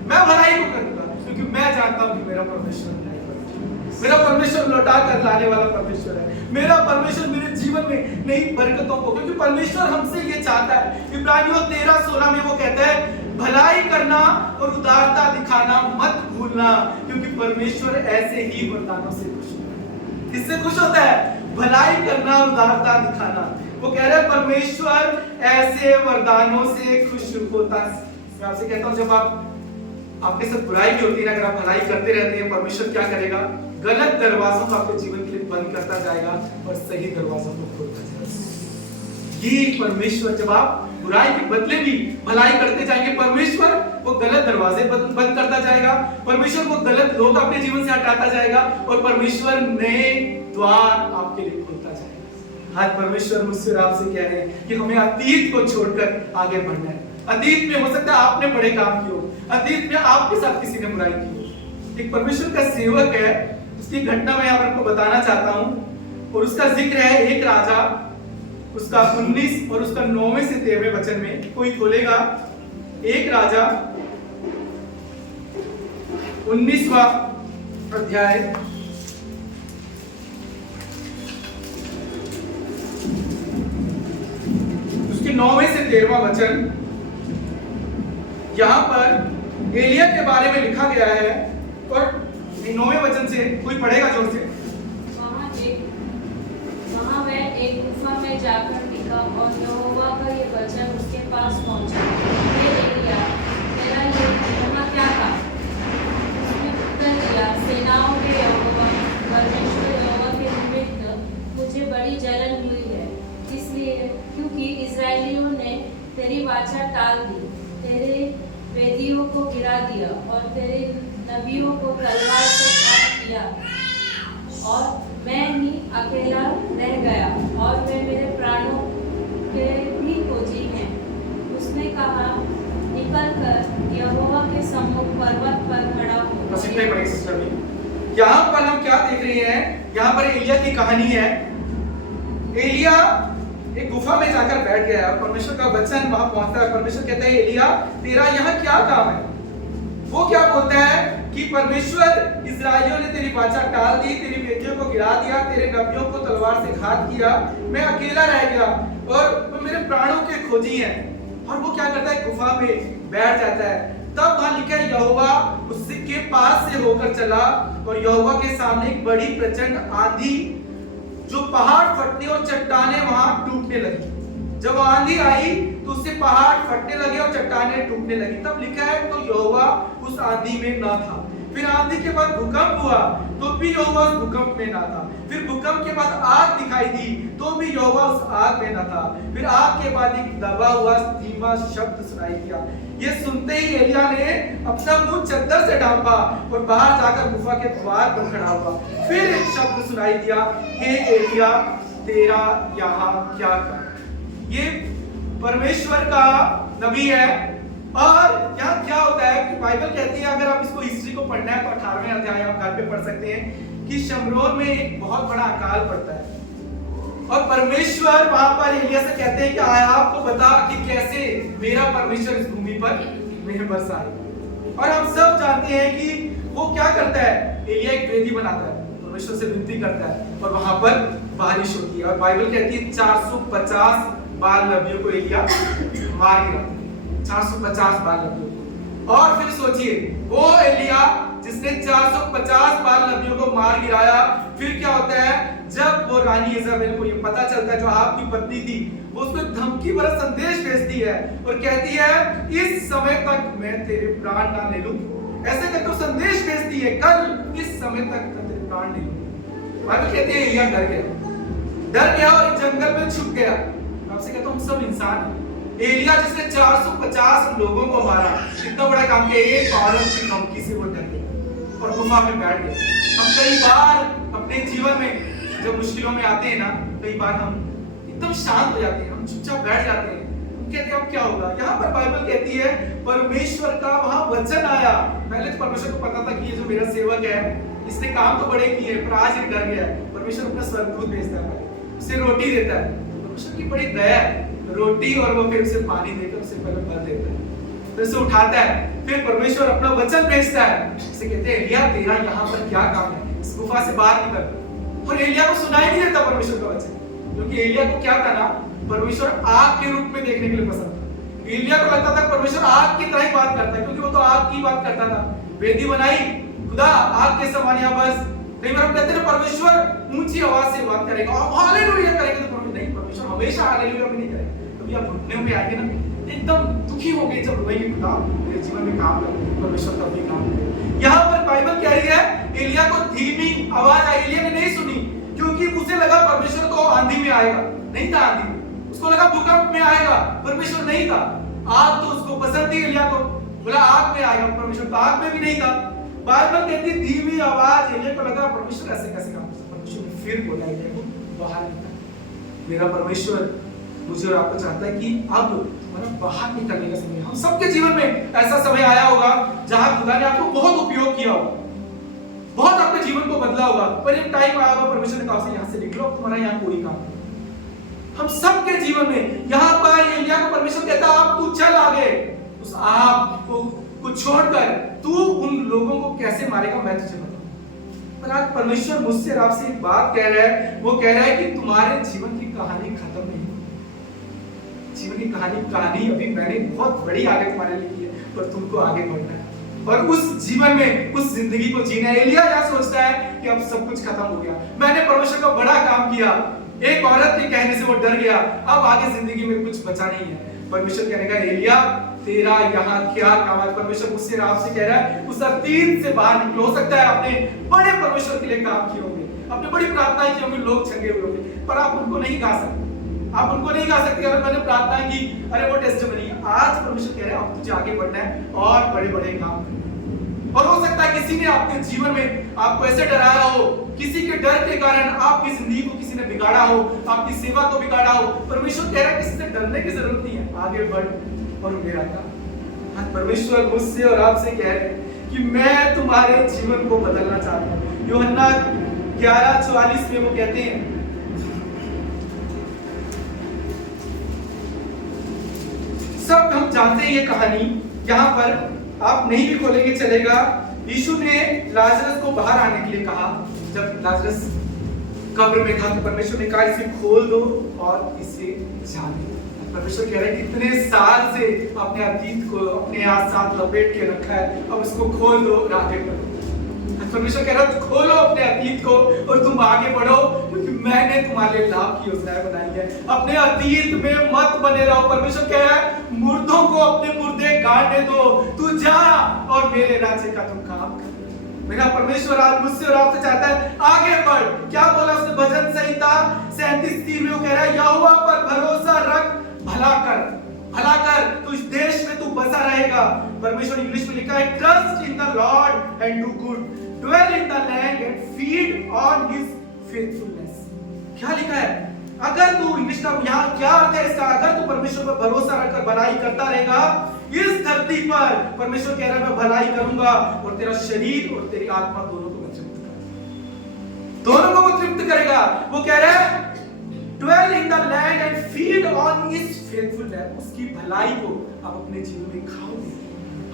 मैं भलाई को करूंगा, क्योंकि मैं जानता हूं कि मेरा परमेश्वर न्यायी परमेश्वर, मेरा परमेश्वर लौटा कर लाने वाला परमेश्वर है। मेरा परमेश्वर मेरे जीवन में नई बरकतों को, क्योंकि परमेश्वर हमसे ये चाहता है। इब्रानियों 13:16 में वो कहता है भलाई करना और उदारता दिखाना मत भूलना, क्योंकि परमेश्वर ऐसे ही वरदानों से खुश होता है। किससे खुश होता है? भलाई करना और उदारता दिखाना। वो कह रहे हैं परमेश्वर ऐसे वरदानों से खुश होता है। मैं आपसे कहता हूं जब आपके साथ बुराई भी होती है, अगर आप भलाई करते रहते हैं, परमेश्वर क्या करेगा? गलत दरवाजों को आपके जीवन के लिए बंद करता जाएगा और सही दरवाजों को खोलता जाएगा। ये परमेश्वर, जब आप बुराई के बदले भी भलाई करते जाएंगे, परमेश्वर वो गलत दरवाजे बंद करता जाएगा, परमेश्वर वो गलत लोग अपने जीवन से हटाता जाएगा और परमेश्वर नए द्वार आपके लिए खोलता जाएगा। आज परमेश्वर मुझसे और आपसे कह रहे हैं कि हमें अतीत को छोड़कर आगे बढ़ना है। अतीत में हो सकता है आपने बड़े काम किए हो, अतीत में आपके साथ किसी ने बुराई की हो। एक परमेश्वर का सेवक है, उसकी घटना मैं यहाँ पर आपको बताना चाहता हूँ और उसका जिक्र है एक राजा, उसका 19 और उसका 9वें से 13वें वचन में। कोई खोलेगा एक राजा 19वां अध्याय उसके 9वें से 13वां वचन। यहाँ पर एलिया के बारे में लिखा गया है और 9वें वचन से कोई पढ़ेगा जोर से। वहाँ वह एक गुफा में जाकर टिका और यहोवा का ये वचन उसके पास पहुंचा, हे एलिया, तेरा यहाँ क्या काम? उसने उत्तर दिया, सेनाओं के यहोवा परमेश्वर यहोवा के निमित्त मुझे बड़ी जलन हुई है, इसलिए क्योंकि इस्राएलियों ने तेरी वाचा टाल दी, तेरे वेदियों को गिरा दिया और तेरे नबियों को तलवार से घात किया और मैं ही अकेला रह गया और वे मेरे प्राणों के भी खोजी हैं। उसने कहा, निकल कर यहोवा के सम्मुख पर्वत पर खड़ा हो। बस इतना ही पढ़ेंगे सिस्टर भी। यहाँ पर हम क्या देख रहे हैं? यहाँ पर एलिया की कहानी है। एलिया एक गुफा में जाकर बैठ गया और परमेश्वर का वचन वहां पहुंचता है। परमेश्वर कहता है, एलिया तेरा यहाँ क्या काम है? वो क्या बोलता है कि परमेश्वर, इस्राएलियों ने तेरी वाचा टाल दी, तेरी बेटियों को गिरा दिया, तेरे नबियों को तलवार से घात किया, मैं अकेला रह गया और वो मेरे प्राणों के खोजी हैं। और वो क्या करता है? गुफा में बैठ जाता है। तब वहां लिखा है, यहोवा उसके पास से होकर चला और यहोवा के सामने एक बड़ी प्रचंड आंधी, जो पहाड़ फटने और चट्टानें वहां टूटने लगी। जब आंधी आई तो उससे पहाड़ फटने लगे और चट्टानें टूटने लगी। तब लिखा है, तो यहोवा उस आंधी में न था। फिर आंधी के बाद भूकंप हुआ तो भी यहोवा उस भूकंप में ना था। फिर भूकंप के बाद आग दिखाई दी तो भी यहोवा उस आग में ना था। फिर आग के बाद एक दबा हुआ धीमा शब्द सुनाई दिया। ये सुनते ही एलिया ने अपना मुंह चद्दर से ढांपा और बाहर जाकर गुफा के द्वार पर खड़ा हुआ। फिर एक शब्द सुनाई दिया, हे एलिया तेरा यहाँ क्या काम? ये परमेश्वर का नबी है। और यहाँ क्या होता है कि बाइबल कहती है, अगर आप इसको हिस्ट्री को पढ़ना है तो 18वें अध्याय आप घर पे पढ़ सकते हैं कि शमरोन में एक बहुत बड़ा अकाल पड़ता है और परमेश्वर वहां पर एलिया से कहते हैं कि आपको बता कि कैसे मेरा परमेश्वर इस भूमि पर मेहर बरसाए। और हम सब जानते हैं कि वो क्या करता है? एलिया एक वेदी बनाता है, परमेश्वर से विनती करता है और वहां पर बारिश होती है। और बाइबल कहती है 450 बाल नबियों को एलिया मार गिरा, 450 बाल नबियों को। और फिर सोचिए, वो एलिया जिसने 450 बाल नबियों को मार गिराया, फिर क्या होता है? जब वो रानी इज़ाबेल को ये पता चलता है, जो आपकी पत्नी थी, वो उसको धमकी भरा संदेश भेजती है और कहती है, इस समय तक मैं तेरे प्राण ना ले लूं। ऐसे करके संदेश भेजती है, कल इस समय तक तेरे प्राण नहीं लूंगी। बाइबल कहती है एलिया डर गया और जंगल में छुप गया। आपसे कहता हूं, हम सब इंसान हैं। एलिया जिसने 450 लोगों को मारा, इतना बड़ा काम किया, एक औरत की धमकी से वो डर गया और गुफा में बैठ गया। हम कई बार अपने जीवन में जब मुश्किलों में आते हैं ना, कई बार हम एकदम शांत हो जाते हैं, हम चुपचाप बैठ जाते हैं, हम कहते हैं अब क्या होगा। यहाँ पर बाइबल कहती है, परमेश्वर का वहां वचन आया। पहले तो परमेश्वर को पता था कि ये जो मेरा सेवक है, इसने काम तो बड़े किए, पर आज ये डर गया है। परमेश्वर अपना स्वर्गदूत भेजता है, उसे रोटी देता है। परमेश्वर की बड़ी दया है, रोटी और वो फिर उसे पानी देकर उसे पहले भर देता है, फिर उसे उठाता है। फिर परमेश्वर अपना वचन भेजता है, उसे कहते हैं, एलिया तेरा यहाँ पर क्या काम है? इस गुफा से बाहर निकल। और एलिया को सुनाई नहीं देता परमेश्वर का वचन, क्योंकि एलिया को क्या था ना, परमेश्वर आग के रूप में देखने के लिए पसंद था। एलिया को लगता था परमेश्वर आग की तरह ही बात करता है, क्योंकि वो तो आग की बात करता था। वेदी बनाई, खुदा आग के समान यहाँ बस। कई बार हम कहते हैं परमेश्वर ऊंची आवाज से बात करेगा और हालेलुया करेगा, तो नहीं, परमेश्वर हमेशा हालेलुया भी नहीं करेगा। कभी आप घुटने में आएंगे ना, एकदम दुखी हो गए, जब रोएंगे, खुदा मेरे जीवन में काम कर, परमेश्वर तब भी काम करे। यहाँ पर बाइबल कह रही है, एलिया को धीमी आवाज आई, एलिया ने नहीं सुनी, क्योंकि उसे लगा परमेश्वर तो आंधी में आएगा, नहीं था आंधी में। उसको लगा भूकंप में आएगा, परमेश्वर नहीं था। आग तो उसको पसंद थी, एलिया को बोला आग में आएगा, परमेश्वर तो आग में भी नहीं था। बाइबल कहती धीमी आवाज, एलिया को लगा परमेश्वर ऐसे कैसे काम करता है। परमेश्वर ने फिर बोला एलिया को, बाहर निकल। मेरा परमेश्वर मुझे और आपको चाहता है कि अब तुम्हारा बाहर निकलने का समय। हम सबके जीवन में ऐसा समय आया होगा जहां खुदा ने आपको बहुत उपयोग किया होगा, बहुत आपके जीवन को बदला होगा, पर एक टाइम आया होगा परमेश्वर ने कहा से यहाँ से निकलो, तुम्हारा यहाँ कोई काम नहीं। हम सबके जीवन में यहाँ पर एलिया को परमेश्वर कहता है, अब तू चल आगे, उस आग को छोड़कर तू उन लोगों को कैसे मारेगा मैं तुझे बताऊं। पर आज परमेश्वर मुझसे और आपसे एक बात कह रहा है, वो कह रहा है कि तुम्हारे जीवन की कहानी खत्म नहीं, जीवन की कहानी अभी मैंने बहुत बड़ी आगे तुम्हारे लिए की है, पर तुमको आगे बढ़ना है और उस जीवन में उस जिंदगी को जीना है। एलिया यह सोचता है कि अब सब कुछ खत्म हो गया, मैंने परमेश्वर का बड़ा काम किया, एक औरत के कहने से वो डर गया, अब आगे जिंदगी में कुछ बचा नहीं है। परमेश्वर कहने का, एलिया तेरा यहाँ क्या काम है? परमेश्वर मुझसे और आपसे कह रहा है, उस अतीत से बाहर निकलो। हो सकता है आपने बड़े परमेश्वर के लिए काम किए होंगे, आपने बड़ी प्रार्थनाएं की होंगी, लोग छंगे हुए होंगे, पर आप उनको नहीं गा सकते, आप उनको नहीं गा सकते। अगर मैंने प्रार्थना की, अरे वो टेस्टिमनी। आज परमेश्वर कह रहे हैं अब तुझे आगे बढ़ना है और बड़े बड़े काम करने। और हो सकता है किसी ने आपके जीवन में आपको ऐसे डराया हो, किसी के डर के कारण आपकी जिंदगी को किसी ने बिगाड़ा हो, आपकी सेवा को बिगाड़ा हो। परमेश्वर कह रहा है किसी से डरने की जरूरत नहीं है, आगे बढ़ और मेरा काम। आज परमेश्वर मुझसे और आपसे कह रहे हैं कि मैं तुम्हारे जीवन को बदलना चाहता हूँ। यूहन्ना 11:44 में वो कहते हैं, सब हम जानते हैं ये कहानी, यहाँ पर आप नहीं भी खोलेंगे चलेगा। यीशु ने लाजरस को बाहर आने के लिए कहा। जब लाजरस कब्र में था तो परमेश्वर ने कहा इसे खोल दो और इसे जाने। परमेश्वर कह रहे हैं कितने साल से अपने अतीत को अपने साथ लपेट के रखा है, अब इसको खोल दो और आगे बढ़ो। परमेश्वर कह रहा है खोलो अपने अतीत को और तुम आगे बढ़ो, क्योंकि मैंने तुम्हारे लिए लाभ की योजनाएं बनाई है। अपने अतीत में मत बने रहो। परमेश्वर कह रहा है मुर्दों को अपने मुर्दे गाड़ने दो, तू जा और मेरे राज्य का तुम काम कर। मेरा परमेश्वर आज मुझसे और आपसे चाहता है आगे बढ़। क्या बोला उसने भजन संहिता 37:3 में? वो कह रहा है यहोवा पर भरोसा रख, भला कर, भला कर, तो इस देश में तू बसा रहेगा। परमेश्वर इंग्लिश में लिखा है trust in the Lord and do good, dwell in the land and feed on his faithfulness। क्या लिखा है? अगर तू, इंग्लिश का यहाँ क्या अर्थ है इसका? अगर तू परमेश्वर पर भरोसा रखकर भलाई करता रहेगा इस धरती पर, परमेश्वर कह रहा है मैं भलाई करूंगा और तेरा शरीर और तेरी आत्मा दोनों को मैं तृप्त करूंगा, दोनों को वो तृप्त करेगा। वो कह रहा है dwell in the land and feed on his faithfulness। उसकी भलाई को आप अपने जीवन में खाओगे,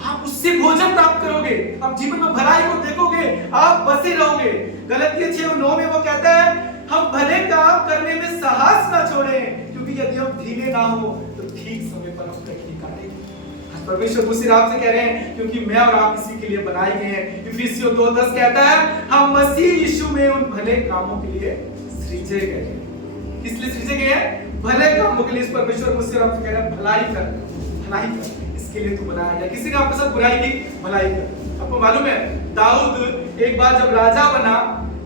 आप उससे भोजन प्राप्त करोगे, आप जीवन में भलाई को देखोगे, आप बसे रहोगे। गलतियां 6:9 में वो कहता है हम भले काम करने में साहस ना छोड़ें, क्योंकि यदि हम ढीले ना हो तो ठीक समय पर हम कटनी काटेंगे। परमेश्वर मुझसे आपसे कह रहे हैं क्योंकि मैं और आप इसी के लिए बनाए गए हैं। इफिसियों 2:10 कहता है हम मसीह यीशु में उन भले कामों के लिए सृजे गए हैं। किस लिए सृजे गए हैं? भले कामों के लिए। इस परमेश्वर मुझसे आपसे कह रहा है भलाई कर, भलाई कर, इसके लिए तू बनाया गया। किसी ने आपके साथ बुराई की, भलाई कर। आपको मालूम है दाऊद एक बार जब राजा बना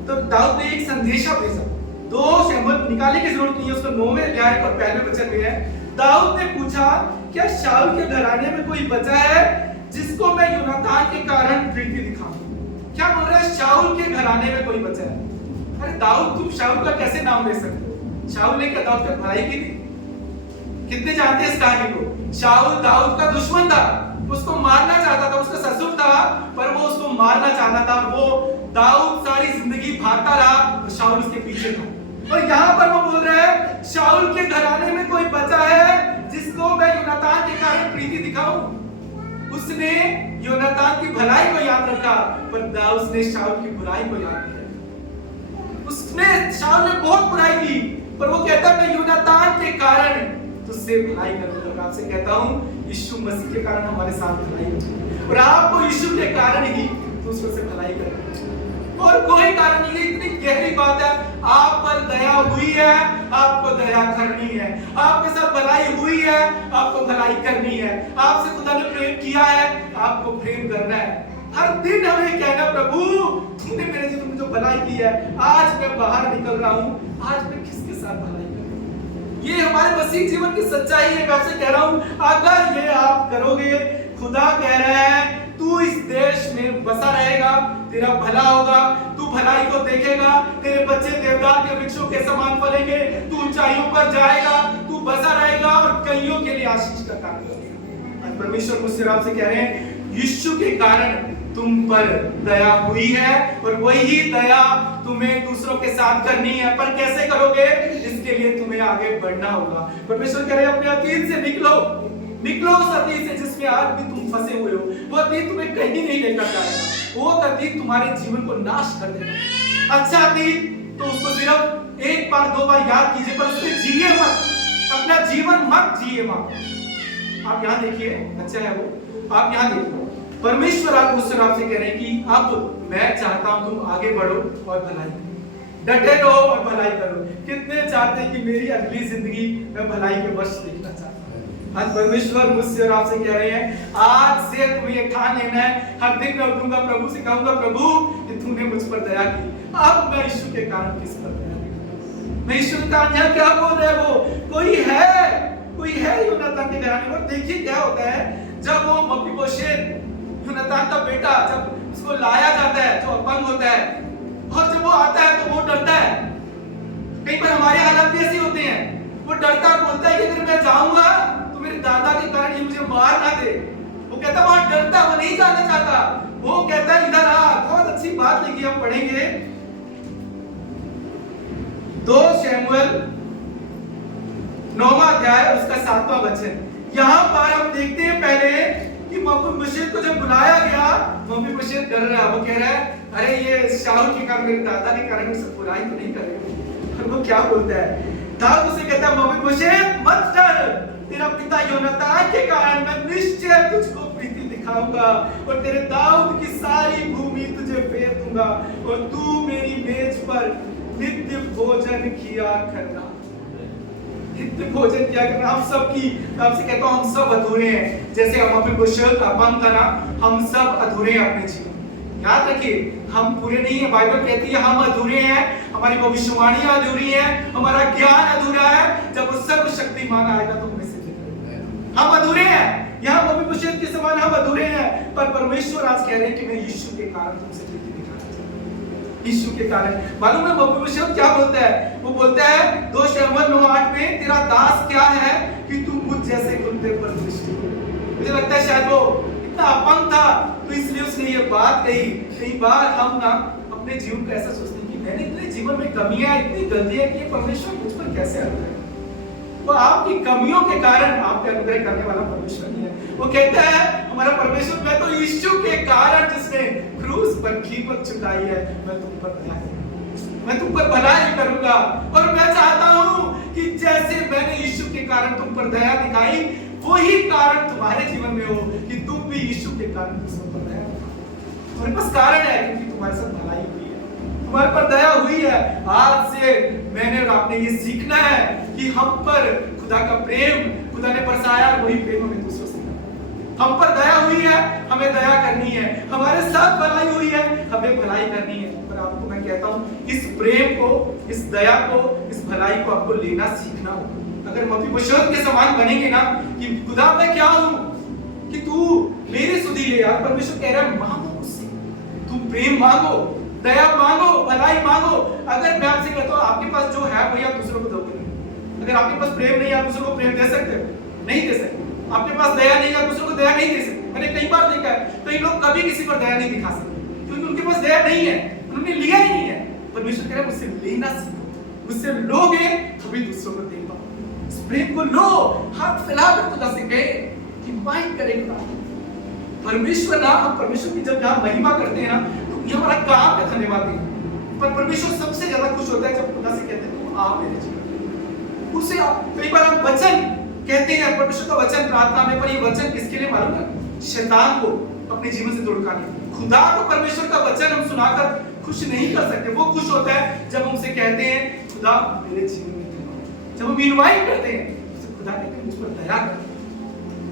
तो दाऊद ने एक संदेशा भेजा। 2 शब्द निकालने की जरूरत नहीं है, उसको 9वें अध्याय और 1वें वचन में है। दाऊद ने पूछा क्या शाऊल के घराने में कोई बचा है जिसको मैं योनातान के कारण प्रीति दिखाऊं? क्या बोल रहा है? शाऊल के घराने में कोई बचा है। अरे दाऊद, तुम शाऊल का कैसे नाम ले सकते हो? शाऊल ने क्या दाऊद पर भलाई की थी? कितने जानते हैं इस कहानी को? शाऊल दाऊद का दुश्मन था, उसको मारना चाहता था, उसका ससुर था पर वो उसको मारना चाहता था। वो दाऊद सारी जिंदगी भागता रहा और शाऊल उसके पीछे था। और यहाँ पर वो बोल रहा है शाऊल के घराने में कोई बचा है जिसको मैं योनातान के कारण प्रीति दिखाऊं। उसने योनातान की भलाई को याद रखा पर दाऊद ने शाऊल की बुराई को याद किया। उसने, शाऊल ने बहुत बुराई की पर वो कहता मैं योनातान के कारण तुझसे भलाई करूंगा। आपसे कहता हूं यीशु मसीह के कारण हमारे साथ भलाई होगी और आपको यीशु के कारण ही दूसरों से भलाई करनी और कोई कारण नहीं है। इतनी गहरी बात है। आप पर दया हुई है, आपको दया करनी है। आपके साथ भलाई हुई है, आपको भलाई करनी है। आपसे खुदा ने प्रेम किया है, आपको प्रेम करना है। हर दिन हमें कहना प्रभु तूने मेरे जीवन में जो भलाई की है, आज मैं बाहर निकल रहा हूं, आज मैं किसके साथ भलाई करूं? ये हमारे मसीह जीवन की सच्चाई है। मैं आपसे कह रहा हूं अगर ये आप करोगे, खुदा कह रहा है तू इस देश में बसा रहेगा, तेरा भला होगा, तू भलाई को देखेगा, तेरे बच्चे देवदार के वृक्षों के समान फलेंगे, तू ऊंचाइयों पर जाएगा, तू बसा रहेगा और कईयों के लिए आशीष का काम करेगा। परमेश्वर मुझसे आपसे कह रहे हैं यीशु के कारण तुम पर दया हुई है और वही दया तुम्हें दूसरों के साथ करनी है। पर कैसे करोगे? इसके लिए तुम्हें आगे बढ़ना होगा। परमेश्वर कह रहे हैं अपने अतीत से निकलो, निकलो उस अतीत से जिसमें आज भी तुम फंसे हुए हो। वो अतीत तुम्हें कहीं नहीं लेकर जाएगा, वो अतीत तुम्हारे जीवन को नाश कर देगा। अच्छा अतीत तो उसको सिर्फ 1 बार 2 बार याद कीजिए पर उसमें जिए मत, अपना जीवन मत जिए मत। आप यहाँ देखिए, अच्छा है वो, आप यहाँ देखिए परमेश्वर आप मुझसे आपसे कह रहे हैं कि अब मैं चाहता हूं तुम आगे बढ़ो और भलाई करो, डटे रहो और भलाई करो। कितने चाहते हैं कि मेरी अगली जिंदगी मैं भलाई के वर्ष देखना चाहता हूं। आज परमेश्वर मुझसे और आपसे कह रहे हैं आज से तुम्हें ये ठान लेना है। हर दिन मैं उठूंगा, प्रभु से कहूंगा प्रभु कि तूने मुझ पर दया की, अब मैं यीशु के कारण किस पर दया की? मैं यीशु के कारण यहाँ क्या बोल रहे हैं? वो कोई है योनातान के घराने में। देखिए क्या होता है जब वो मपीबोशेत योनातान का बेटा जब उसको लाया जाता है जो अपंग होता है, और जब वो आता है तो वो डरता है। कई बार हमारे हालात भी ऐसे होते हैं, वो डरता बोलता है कि अगर मैं जाऊंगा तो मेरे दादा के कारण ये मुझे मार ना दे। वो कहता बहुत डरता, वो नहीं जाना चाहता। वो कहता है इधर आ। बहुत अच्छी बात लिखी हम पढ़ेंगे 2 शमूएल 9वां अध्याय उसका 7वां वचन। यहाँ पर हम देखते हैं पहले कि मपीबोशेत को जब बुलाया गया, मपीबोशेत डर रहा है। वो कह रहा है अरे ये शाऊल के कारण, मेरे दादा के कारण सब बुराई तो नहीं करेगा। और वो क्या बोलता है, दाऊद उसे कहता है मपीबोशेत मत डर, तेरा पिता योनातान के कारण मैं निश्चय तुझको प्रीति दिखाऊंगा और तेरे दाऊद की सारी भूमि तुझे फेर दूंगा और तू मेरी मेज पर नित्य भोजन किया करना। नित्य भोजन किया करना। हम सब की, आपसे कहता हूं हम सब अधूरे हैं। जैसे हम मपीबोशेत अपंग था ना, हम सब अधूरे हैं अपने जीवन। याद रखिए हम पूरे नहीं है। बाइबल कहती है हम अधूरे हैं, हमारी भविष्यवाणियां अधूरी हैं, हमारा ज्ञान अधूरा है। जब वो सर्वशक्तिमान आएगा तो हमें सिद्ध करेगा। हम अधूरे हैं, यहाँ मपीबोशेत के समान हम अधूरे हैं, पर परमेश्वर आज कह रहे हैं कि मैं यीशु के कारण तुमसे प्रीति दिखाना चाहता हूं। यीशु के कारण। मालूम है मपीबोशेत क्या बोलता है? वो बोलता है 2 शमूएल 9:8 में, तेरा दास क्या है कि तू मुझ जैसे कुत्ते पर दृष्टि करे। मुझे लगता है शायद वो इतना अपंग था तो इसलिए उसने ये बात कही। कई बार हम ना अपने जीवन को ऐसा सोचते हैं कि मैंने इतने जीवन में कमियां, इतनी गलतियां की, परमेश्वर मुझ पर कैसे आता है? वो आपकी कमियों के कारण आपका अनुग्रह करने वाला परमेश्वर नहीं है। वो कहता है हमारा परमेश्वर, मैं तो यीशु के कारण जिसने क्रूस पर कीमत चुकाई है, मैं तुम पर दया करूंगा, मैं तुम पर भलाई करूंगा। और मैं चाहता हूं कि जैसे मैंने यीशु के कारण तुम पर दया दिखाई, वही कारण तुम्हारे जीवन में हो कि तुम भी यीशु के कारण दूसरों पर दया दिखाओ। तुम्हारे पास कारण है क्योंकि तुम्हारे साथ भलाई हुई है, तुम्हारे पर दया हुई है। आज से मैंने और आपने ये सीखना है कि हम पर खुदा का प्रेम खुदा ने बरसाया, वही प्रेम हमें दूसरों से करना। हम पर दया हुई है, हमें दया करनी है। हमारे साथ भलाई हुई है, हमें भलाई करनी है। पर आपको मैं कहता हूं इस प्रेम को, इस दया को, इस भलाई को आपको लेना सीखना होगा। अगर मपीबोशेत के समान बनेंगे ना कि खुदा मैं क्या हूं कि तू मेरी सुधि ले। यार परमेश्वर कह रहा है मांगो मुझसे, तुम प्रेम मांगो, दया मांगो, भलाई मांगो। अगर मैं आपसे कहता हूं आपके पास जो है वही आप दूसरों को दोगे। अगर आपके पास प्रेम नहीं है, आप दूसरों को प्रेम दे सकते हो? नहीं दे सकते। आपके पास दया नहीं है, दूसरों को दया नहीं दे सकते। मैंने कई बार देखा है कई लोग कभी किसी पर दया नहीं दिखा सकते क्योंकि उनके पास दया नहीं है, उन्होंने लिया ही नहीं है। परमेश्वर कह रहा है मुझसे लेना सीखो, मुझसे लोगे तभी दूसरों को दे पाओ। इस प्रेम को लो, हाथ फैलाकर खुदा से कहे कि इनवाइट करेगा परमेश्वर ना। हम परमेश्वर की जब जहां महिमा करते हैं ना तो ये हमारा काम है, धन्यवाद देना। पर परमेश्वर सबसे ज्यादा खुश होता है जब खुदा से कहते हैं तुम आओ मेरे जीवन। उसे कई बार हम वचन कहते हैं, परमेश्वर का वचन प्रार्थना में, पर ये वचन किसके लिए मालूम है? शैतान को अपने जीवन से धुड़काने। खुदा को परमेश्वर का वचन हम सुनाकर खुश नहीं कर सकते। वो खुश होता है जब हम उसे कहते हैं खुदा मेरे जीवन में तुम आओ। जब हम इनवाइट करते हैं तो खुदा कहते हैं मुझ पर दया कर,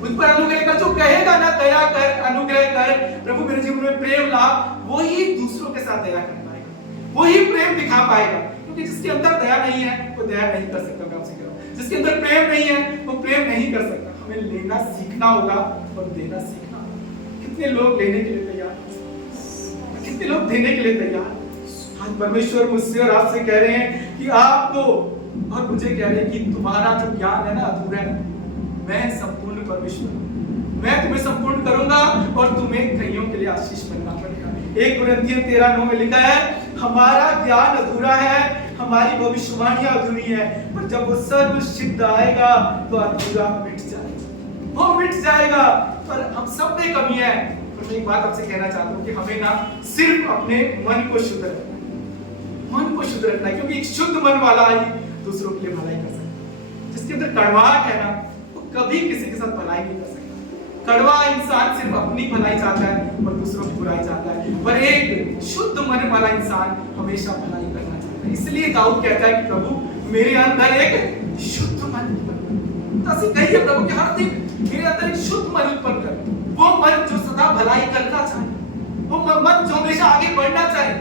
मुझ पर अनुग्रह कर। जो कहेगा ना दया कर, अनुग्रह कर, प्रभु मेरे जीवन में प्रेम ला, वही दूसरों के साथ दया कर पाएगा, वही प्रेम दिखा पाएगा। क्योंकि जिसके अंदर दया नहीं है वो दया नहीं कर सकता। मैं आपसे कह रहा हूं जिसके अंदर प्रेम नहीं है वो प्रेम नहीं कर सकता। हमें लेना सीखना होगा और देना सीखना होगा। कितने लोग लेने के लिए तैयार हैं, कितने लोग देने के लिए तैयार हैं? आज परमेश्वर मुझसे और आपसे कह रहे हैं कि आपको और मुझे कह रहे हैं कि तुम्हारा जो ज्ञान है ना अधूरा है। मैं संपूर्ण परमेश्वर हूं, मैं तुम्हें संपूर्ण करूंगा और तुम्हें कईयों के लिए आशीष बनना पड़ेगा। 1 कुरिन्थियों 13:9 में लिखा है हमारा ज्ञान अधूरा है, हमारी भविष्यवाणियां अधूरी है, पर जब वो सर्व सिद्ध आएगा तो अधूरा मिट जाएगा, वो मिट जाएगा। पर हम सब में कमी है। पर मैं एक बात आपसे कहना चाहता हूं कि हमें ना सिर्फ अपने मन को शुद्ध रखना है, मन को शुद्ध रखना है, क्योंकि एक शुद्ध मन वाला ही दूसरों के लिए भलाई कर सकता है। जिसके अंदर कड़वाहट है ना वो कभी किसी के साथ भलाई नहीं कर सकता। कड़वा इंसान सिर्फ अपनी भलाई चाहता है और दूसरों की बुराई चाहता है, पर एक शुद्ध मन वाला इंसान हमेशा भलाई करना चाहता है। इसलिए दाऊद कहता है कि प्रभु मेरे अंदर एक शुद्ध मन उत्पन्न कर। तो कहिए प्रभु कि हर दिन मेरे अंदर एक शुद्ध मन उत्पन्न कर, वो मन जो सदा भलाई करना चाहे, वो मन जो हमेशा आगे बढ़ना चाहे।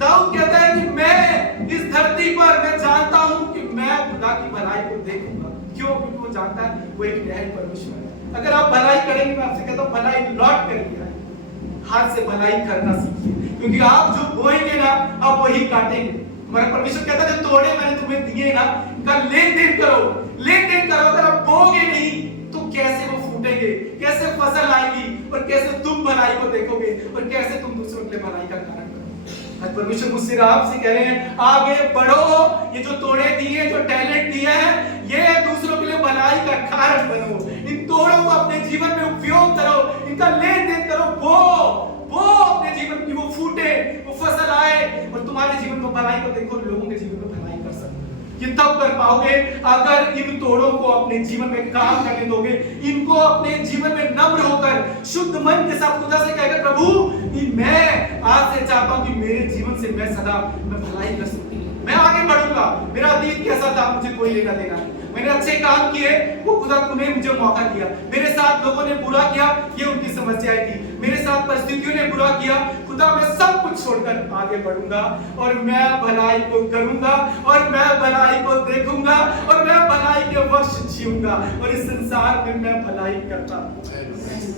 दाऊद कहता है कि मैं इस धरती पर मैं जानता हूं कि मैं खुदा की भलाई को देखूंगा। क्यों? क्योंकि वो जानता है वो एक न्यायी परमेश्वर है। अगर आप भलाई करेंगे, मैं आपसे कहता हूं भलाई लौट कर लिया है। हाथ से भलाई करना सीखिए, क्योंकि आप जो बोएंगे ना आप वही काटेंगे। हमारा परमेश्वर कहता है जो तोड़े मैंने तुम्हें दिए ना इनका लेन देन करो, लेन देन करो। अगर आप बोओगे नहीं तो कैसे वो फूटेंगे, कैसे फसल आएगी, और कैसे तुम भलाई को देखोगे, और कैसे तुम दूसरों के लिए भलाई का कारण करोगे। आज परमेश्वर मुझसे आपसे कह रहे हैं आगे बढ़ो, ये जो तोड़े दिए, जो टैलेंट दिया है, ये दूसरों के लिए भलाई का कारण बनो। इन तोड़ों को अपने जीवन में उपयोग करो, इनका लेन देन करो, वो अपने जीवन की वो फूटे, वो फसल आए, और तुम्हारे जीवन में भलाई को देखो, लोगों के जीवन में भलाई कर सको। ये तब कर पाओगे अगर इन तोड़ों को अपने जीवन में काम करने दोगे, इनको अपने जीवन में नम्र होकर शुद्ध मन के साथ खुदा से कहेगा प्रभु मैं आज से चाहता हूं कि मेरे जीवन से मैं सदा भलाई कर सकूं, मैं आगे बढ़ूंगा। मेरा अतीत कैसा था मुझे कोई लेना देना नहीं, मैंने अच्छे काम किए, वो खुदा तूने मुझे मौका दिया। मेरे साथ लोगों ने बुरा किया, ये उनकी समस्याएं थी, मेरे साथ परिस्थितियों ने बुरा किया, खुदा मैं सब कुछ छोड़कर आगे बढ़ूंगा, और मैं भलाई को करूंगा, और मैं भलाई को देखूंगा, और मैं भलाई के वर्ष जीऊंगा, और इस संसार में मैं भलाई करता हूं।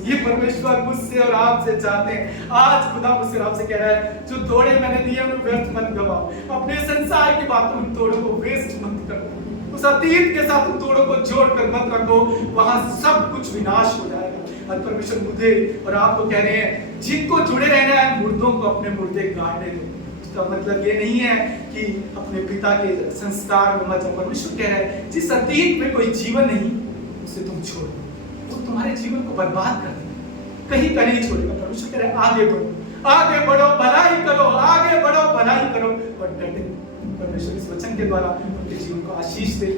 ये परमेश्वर मुझसे और आपसे चाहते हैं। आज खुदा मुझसे और आपसे कह रहा है जो तोड़े मैंने दिए उन्हें व्यर्थ मत गवाओ, अपने संसार की बातों में तोड़ों को वेस्ट मत करो, उस अतीत के साथ उन तोड़ों को जोड़कर मत रखो, वहां सब कुछ विनाश हो जाएगा। और परमेश्वर मुझे और आपको कह रहे हैं जिनको जुड़े रहना है मुर्दों को अपने मुर्दे गाड़ने दो। इसका मतलब ये नहीं है कि अपने पिता के संस्कार में मत जाओ। परमेश्वर कह रहा है जिस अतीत में कोई जीवन नहीं उसे तुम छोड़ो, वो तुम्हारे जीवन को बर्बाद कर देगा, कहीं का नहीं छोड़ेगा। परमेश्वर कह रहा है आगे बढ़ो, आगे बढ़ो, भलाई करो, आगे बढ़ो, भलाई करो, और डटे। परमेश्वर इस वचन के द्वारा उनके जीवन को आशीष दे।